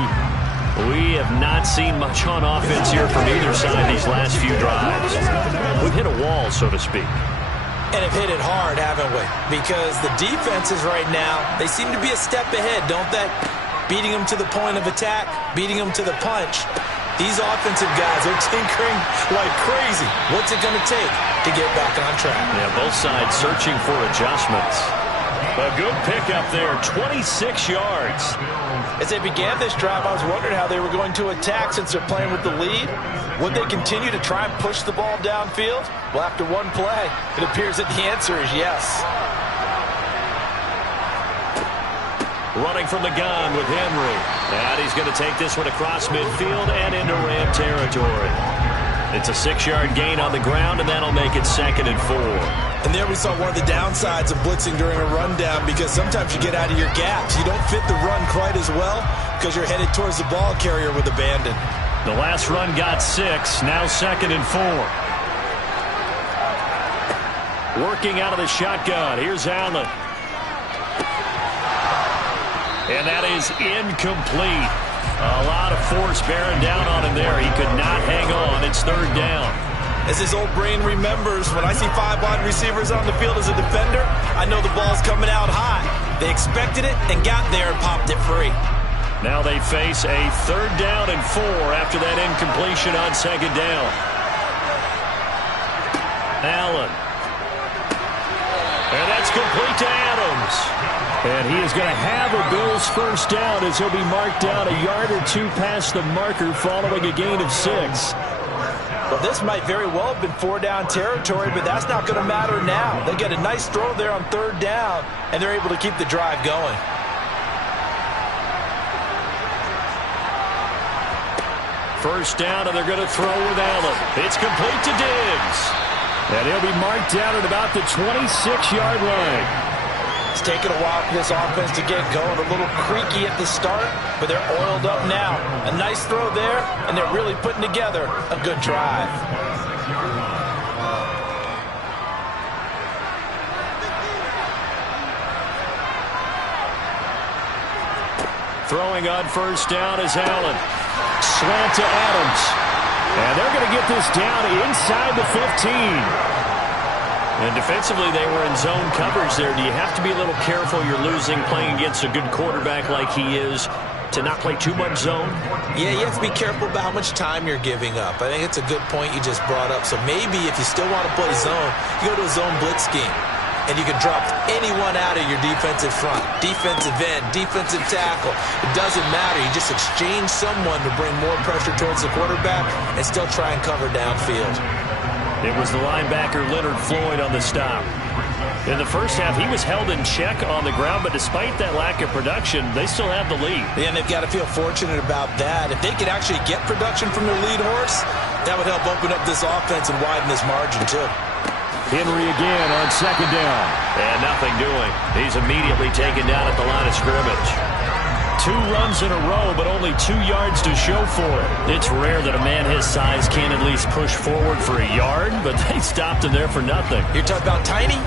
We have not seen much on offense here from either side these last few drives. We've hit a wall, so to speak. And have hit it hard, haven't we? Because the defenses right now, they seem to be a step ahead, don't they? Beating them to the point of attack, beating them to the punch. These offensive guys are tinkering like crazy. What's it going to take to get back on track? Yeah, both sides searching for adjustments. A good pickup there, 26 yards. As they began this drive, I was wondering how they were going to attack since they're playing with the lead. Would they continue to try and push the ball downfield? Well, after one play, it appears that the answer is yes. Running from the gun with Henry. And he's going to take this one across midfield and into Ram territory. It's a 6-yard gain on the ground, and that'll make it 2nd and 4. And there we saw one of the downsides of blitzing during a rundown, because sometimes you get out of your gaps. You don't fit the run quite as well because you're headed towards the ball carrier with abandon. The last run got 6, now 2nd and 4. Working out of the shotgun. Here's Allen. And that is incomplete. A lot of force bearing down on him there. He could not hang on. It's 3rd down. As his old brain remembers, when I see 5 wide receivers on the field as a defender, I know the ball's coming out high. They expected it and got there and popped it free. Now they face a 3rd down and 4 after that incompletion on 2nd down. Allen. And that's complete to Adams. And he is going to have a Bills first down as he'll be marked down a yard or 2 past the marker following a gain of 6. Well, this might very well have been 4-down territory, but that's not going to matter now. They get a nice throw there on 3rd down, and they're able to keep the drive going. First down, and they're going to throw with Allen. It's complete to Diggs. And he'll be marked down at about the 26-yard line. It's taken a while for this offense to get going. A little creaky at the start, but they're oiled up now. A nice throw there, and they're really putting together a good drive. Throwing on first down is Allen. Slant to Adams. And they're going to get this down inside the 15. And defensively, they were in zone coverage there. Do you have to be a little careful? You're losing playing against a good quarterback like he is to not play too much zone? Yeah, you have to be careful about how much time you're giving up. I think it's a good point you just brought up. So maybe if you still want to play zone, you go to a zone blitz scheme. And you can drop anyone out of your defensive front, defensive end, defensive tackle. It doesn't matter. You just exchange someone to bring more pressure towards the quarterback and still try and cover downfield. It was the linebacker Leonard Floyd on the stop. In the first half, he was held in check on the ground, but despite that lack of production, they still have the lead. And they've got to feel fortunate about that. If they could actually get production from their lead horse, that would help open up this offense and widen this margin, too. Henry again on 2nd down. And nothing doing. He's immediately taken down at the line of scrimmage. 2 runs in a row, but only 2 yards to show for it. It's rare that a man his size can at least push forward for a yard, but they stopped him there for nothing. You're talking about Tiny?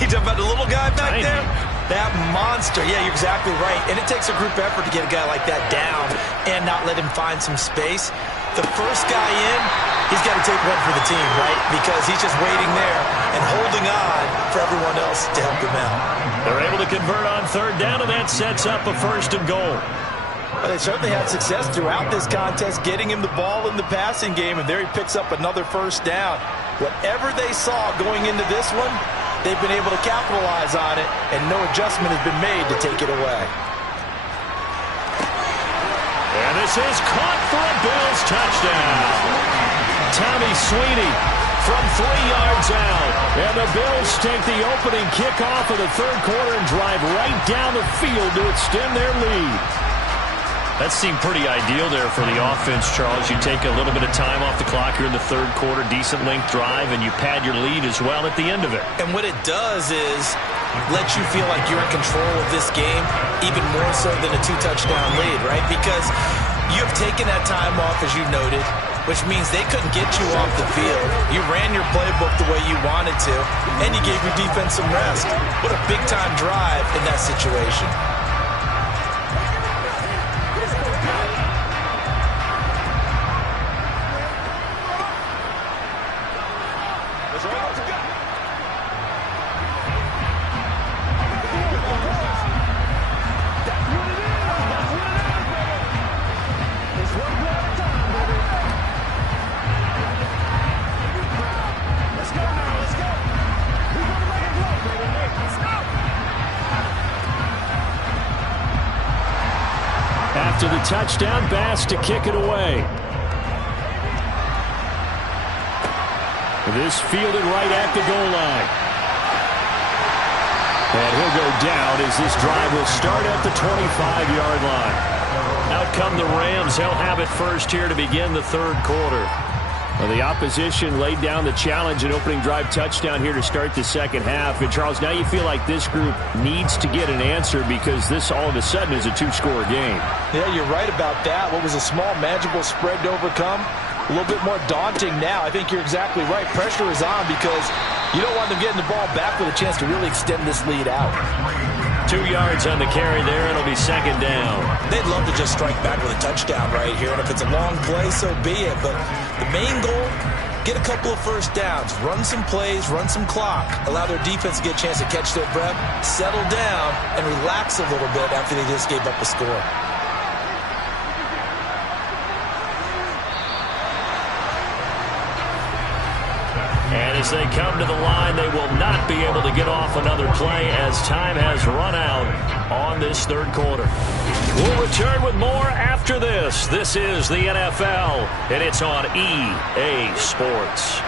You're talking about the little guy back Tiny. there? That monster. Yeah, you're exactly right. And it takes a group effort to get a guy like that down and not let him find some space. The first guy in, he's got to take one for the team, right? Because he's just waiting there and holding on for everyone else to help him out. They're able to convert on 3rd down, and that sets up a 1st and goal. Well, they certainly had success throughout this contest, getting him the ball in the passing game, and there he picks up another 1st down. Whatever they saw going into this one, they've been able to capitalize on it, and no adjustment has been made to take it away. And this is caught for a Bills touchdown. Tommy Sweeney from 3 yards out. And the Bills take the opening kickoff of the 3rd quarter and drive right down the field to extend their lead. That seemed pretty ideal there for the offense, Charles. You take a little bit of time off the clock here in the 3rd quarter, decent length drive, and you pad your lead as well at the end of it. And what it does is let you feel like you're in control of this game, even more so than a 2-touchdown lead, right? Because you have taken that time off, as you noted, which means they couldn't get you off the field. You ran your playbook the way you wanted to, and you gave your defense some rest. What a big-time drive in that situation. After the touchdown, Bass to kick it away. This fielded right at the goal line. And he'll go down as this drive will start at the 25-yard line. Out come the Rams. They'll have it first here to begin the 3rd quarter. Well, the opposition laid down the challenge, an opening drive touchdown here to start the 2nd half. And, Charles, now you feel like this group needs to get an answer because this all of a sudden is a 2-score game. Yeah, you're right about that. What was a small, manageable spread to overcome, a little bit more daunting now. I think you're exactly right. Pressure is on because you don't want them getting the ball back with a chance to really extend this lead out. 2 yards on the carry there. It'll be 2nd down. They'd love to just strike back with a touchdown right here, and if it's a long play, so be it. But the main goal, get a couple of 1st downs, run some plays, run some clock, allow their defense to get a chance to catch their breath, settle down, and relax a little bit after they just gave up a score. And as they come to the line, they will not be able to get off another play as time has run out on this 3rd quarter. We'll return with more after this. This is the NFL, and it's on EA Sports.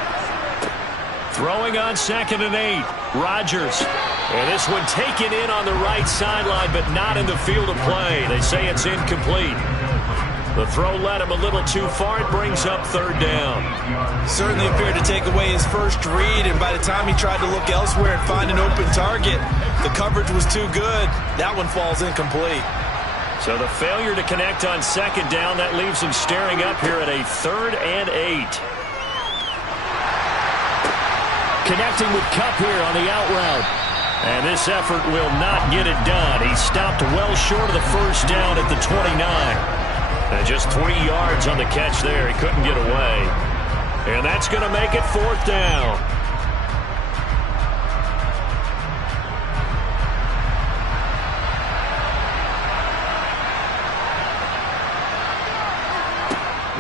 Throwing on 2nd and 8, Rodgers. And this one taken in on the right sideline, but not in the field of play. They say it's incomplete. The throw led him a little too far. It brings up 3rd down. Certainly appeared to take away his first read, and by the time he tried to look elsewhere and find an open target, the coverage was too good. That one falls incomplete. So the failure to connect on 2nd down, that leaves him staring up here at a 3rd and 8. Connecting with Kupp here on the out route. And this effort will not get it done. He stopped well short of the 1st down at the 29. And just 3 yards on the catch there. He couldn't get away. And that's going to make it 4th down.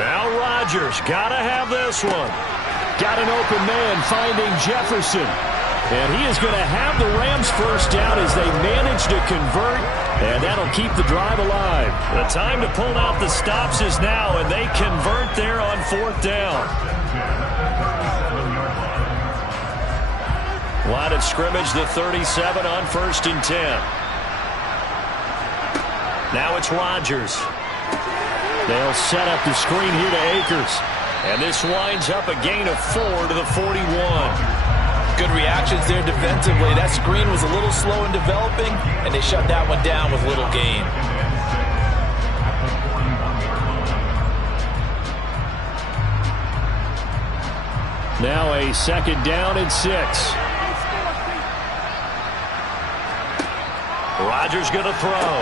Now Rodgers got to have this one. Got an open man finding Jefferson. And he is going to have the Rams 1st down as they manage to convert. And that'll keep the drive alive. The time to pull out the stops is now, and they convert there on 4th down. Line of scrimmage, the 37 on 1st and 10. Now it's Rodgers. They'll set up the screen here to Akers. And this winds up a gain of 4 to the 41. Good reactions there defensively. That screen was a little slow in developing, and they shut that one down with little gain. Now a 2nd down and 6. Rodgers going to throw.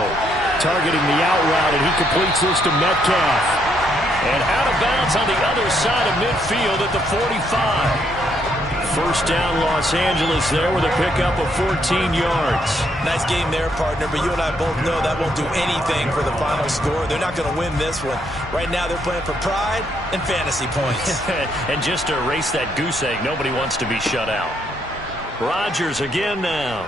Targeting the out route, and he completes this to Metcalf. And out of bounds on the other side of midfield at the 45. First down, Los Angeles there with a pickup of 14 yards. Nice game there, partner, but you and I both know that won't do anything for the final score. They're not going to win this one. Right now they're playing for pride and fantasy points. And just to erase that goose egg, nobody wants to be shut out. Rodgers again now.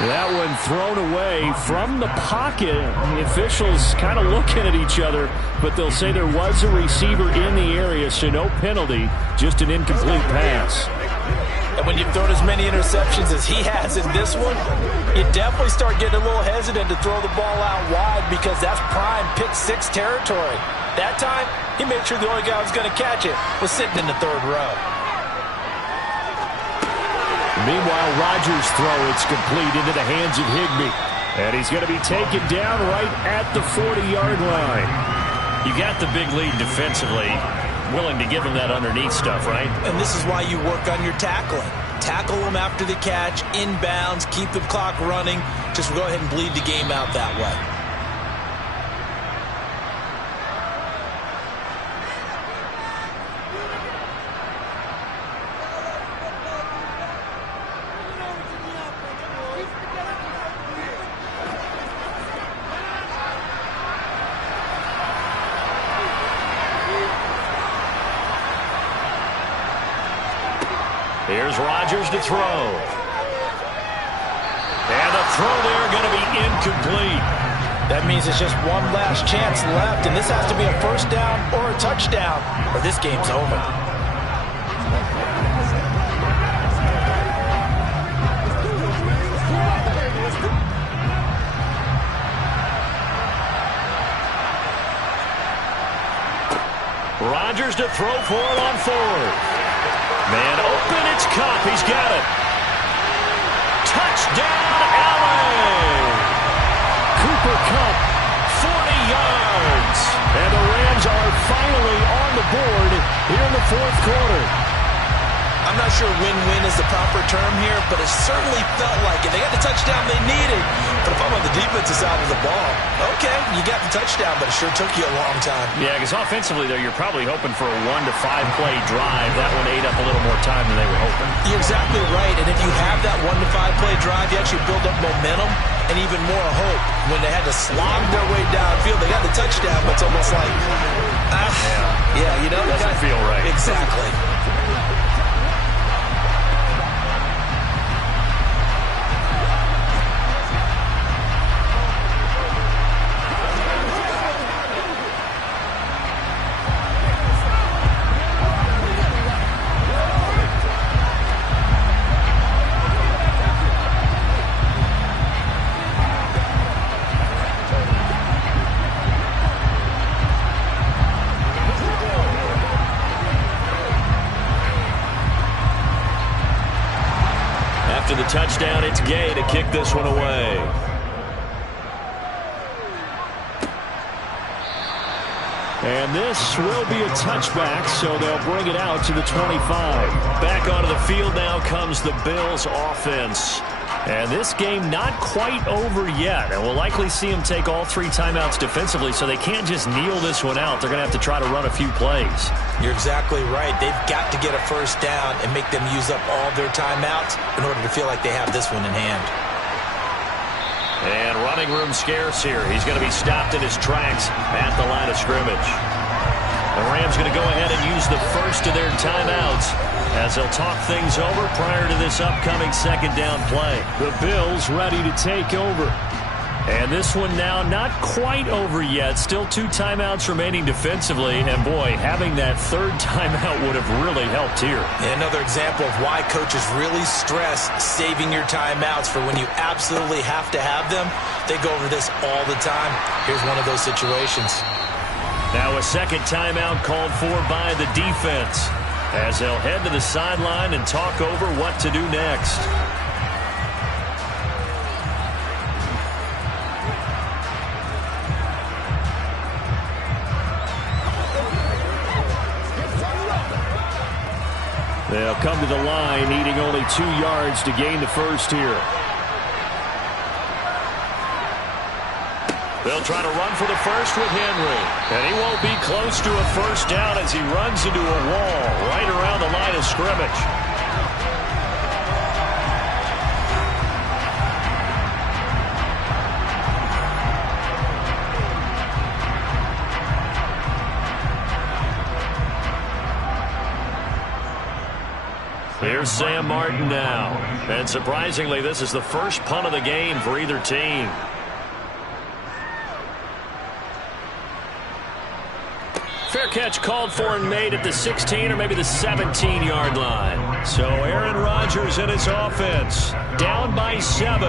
That one thrown away from the pocket. The officials kind of looking at each other, but they'll say there was a receiver in the area, so no penalty, just an incomplete pass. And when you've thrown as many interceptions as he has in this one, you definitely start getting a little hesitant to throw the ball out wide because that's prime pick 6 territory. That time, he made sure the only guy who was going to catch it was sitting in the 3rd row. Meanwhile, Rodgers' throw, it's complete into the hands of Higbee. And he's going to be taken down right at the 40-yard line. You got the big lead defensively. Willing to give him that underneath stuff, right? And this is why you work on your tackling. Tackle him after the catch, inbounds, keep the clock running. Just go ahead and bleed the game out that way. Here's Rodgers to throw. And the throw there going to be incomplete. That means it's just one last chance left, and this has to be a 1st down or a touchdown, or this game's over. Rodgers to throw for it on 4th. Man open, it's Kupp. He's got it. Touchdown, LA! Cooper Kupp, 40 yards. and the Rams are finally on the board here in the 4th quarter. I'm not sure win-win is the proper term here, but it certainly felt like it. They got the touchdown they needed. But if I'm on the defensive side of the ball, okay, you got the touchdown, but it sure took you a long time. Yeah, because offensively, though, you're probably hoping for a 1 to 5 play drive. That one ate up a little more time than they were hoping. You're exactly right, and if you have that 1 to 5 play drive, you actually build up momentum and even more hope. When they had to slog their way downfield, they got the touchdown, but it's almost like, yeah, you know, doesn't feel right. Exactly. After the touchdown, it's Gay to kick this one away. And this will be a touchback, so they'll bring it out to the 25. Back onto the field now comes the Bills offense. And this game not quite over yet. And we'll likely see them take all 3 timeouts defensively, so they can't just kneel this one out. They're going to have to try to run a few plays. You're exactly right. They've got to get a 1st down and make them use up all their timeouts in order to feel like they have this one in hand. And running room scarce here. He's going to be stopped in his tracks at the line of scrimmage. The Rams going to go ahead and use the first of their timeouts as they'll talk things over prior to this upcoming 2nd down play. The Bills ready to take over. And this one now not quite over yet. Still 2 timeouts remaining defensively. And, boy, having that 3rd timeout would have really helped here. Another example of why coaches really stress saving your timeouts for when you absolutely have to have them. They go over this all the time. Here's one of those situations. Now a 2nd timeout called for by the defense as they'll head to the sideline and talk over what to do next. They'll come to the line, needing only 2 yards to gain the first here. They'll try to run for the first with Henry. And he won't be close to a first down as he runs into a wall right around the line of scrimmage. Here's Sam Martin now. And surprisingly, this is the first punt of the game for either team. Fair catch called for and made at the 16 or maybe the 17-yard line. So Aaron Rodgers and his offense down by 7.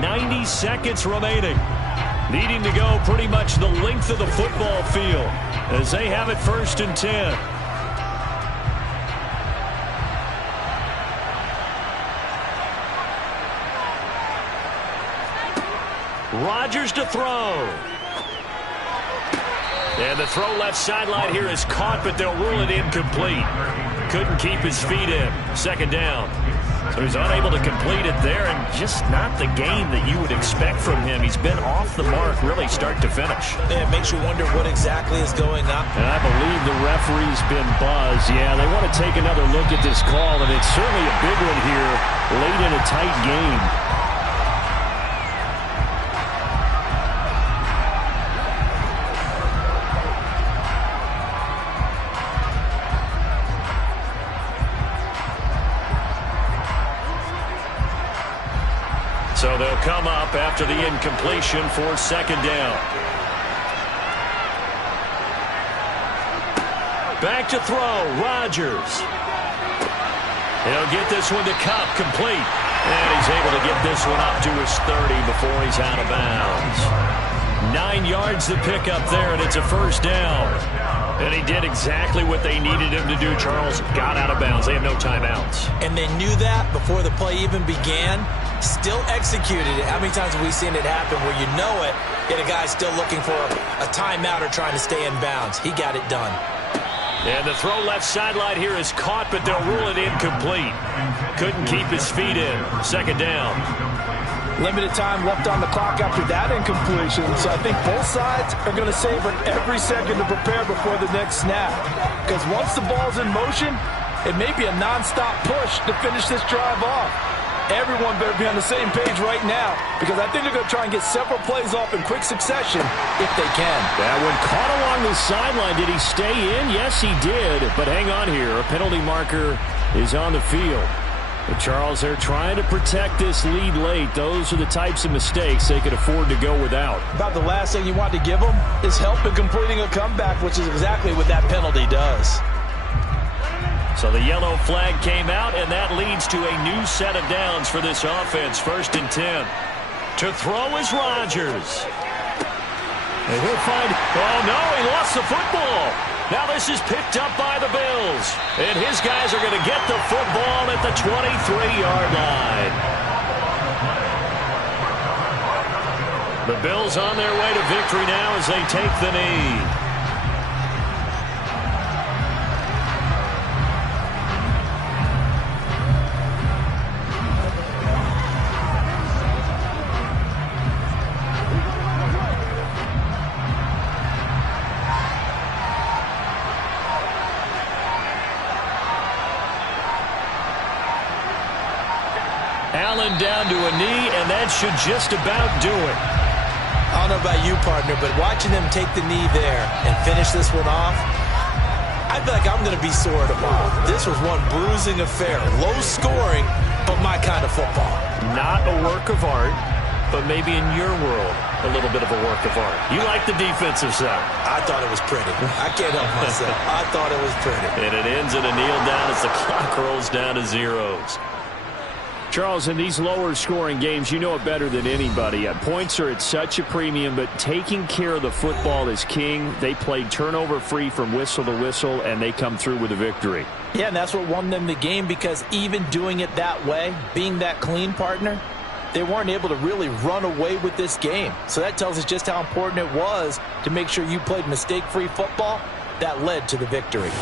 90 seconds remaining. Needing to go pretty much the length of the football field as they have it 1st and 10. Rodgers to throw. And the throw left sideline here is caught, but they'll rule it incomplete. Couldn't keep his feet in. 2nd down. So he's unable to complete it there, and just not the game that you would expect from him. He's been off the mark really start to finish. Yeah, it makes you wonder what exactly is going on. And I believe the referee's been buzzed. Yeah, they want to take another look at this call, and it's certainly a big one here late in a tight game. So they'll come up after the incompletion for 2nd down. Back to throw, Rodgers. He'll get this one to Kupp, complete. And he's able to get this one up to his 30 before he's out of bounds. 9 yards to pick up there, and it's a 1st down. And he did exactly what they needed him to do, Charles. Got out of bounds. They have no timeouts. And they knew that before the play even began. Still executed it. How many times have we seen it happen where you know it, yet a guy's still looking for a timeout or trying to stay in bounds? He got it done. And the throw left sideline here is caught, but they'll rule it incomplete. Couldn't keep his feet in. 2nd down. Limited time left on the clock after that incompletion, so I think both sides are going to savor every second to prepare before the next snap. Because once the ball's in motion, it may be a nonstop push to finish this drive off. Everyone better be on the same page right now, because I think they're going to try and get several plays off in quick succession if they can. That one caught along the sideline. Did he stay in? Yes, he did. But hang on here. A penalty marker is on the field. But Charles, they're trying to protect this lead late. Those are the types of mistakes they could afford to go without. About the last thing you want to give them is help in completing a comeback, which is exactly what that penalty does. So the yellow flag came out, and that leads to a new set of downs for this offense. 1st and 10. To throw is Rodgers. And he'll find, oh no, he lost the football. Now this is picked up by the Bills. And his guys are going to get the football at the 23-yard line. The Bills on their way to victory now as they take the knee. Allen down to a knee, and that should just about do it. I don't know about you, partner, but watching them take the knee there and finish this one off, I feel like I'm going to be sore tomorrow. This was one bruising affair. Low scoring, but my kind of football. Not a work of art, but maybe in your world, a little bit of a work of art. You like the defensive side. I thought it was pretty. I can't help myself. I thought it was pretty. And it ends in a kneel down as the clock rolls down to zeros. Charles, in these lower-scoring games, you know it better than anybody. Points are at such a premium, but taking care of the football is king. They played turnover-free from whistle to whistle, and they come through with a victory. Yeah, and that's what won them the game, because even doing it that way, being that clean, partner, they weren't able to really run away with this game. So that tells us just how important it was to make sure you played mistake-free football. That led to the victory.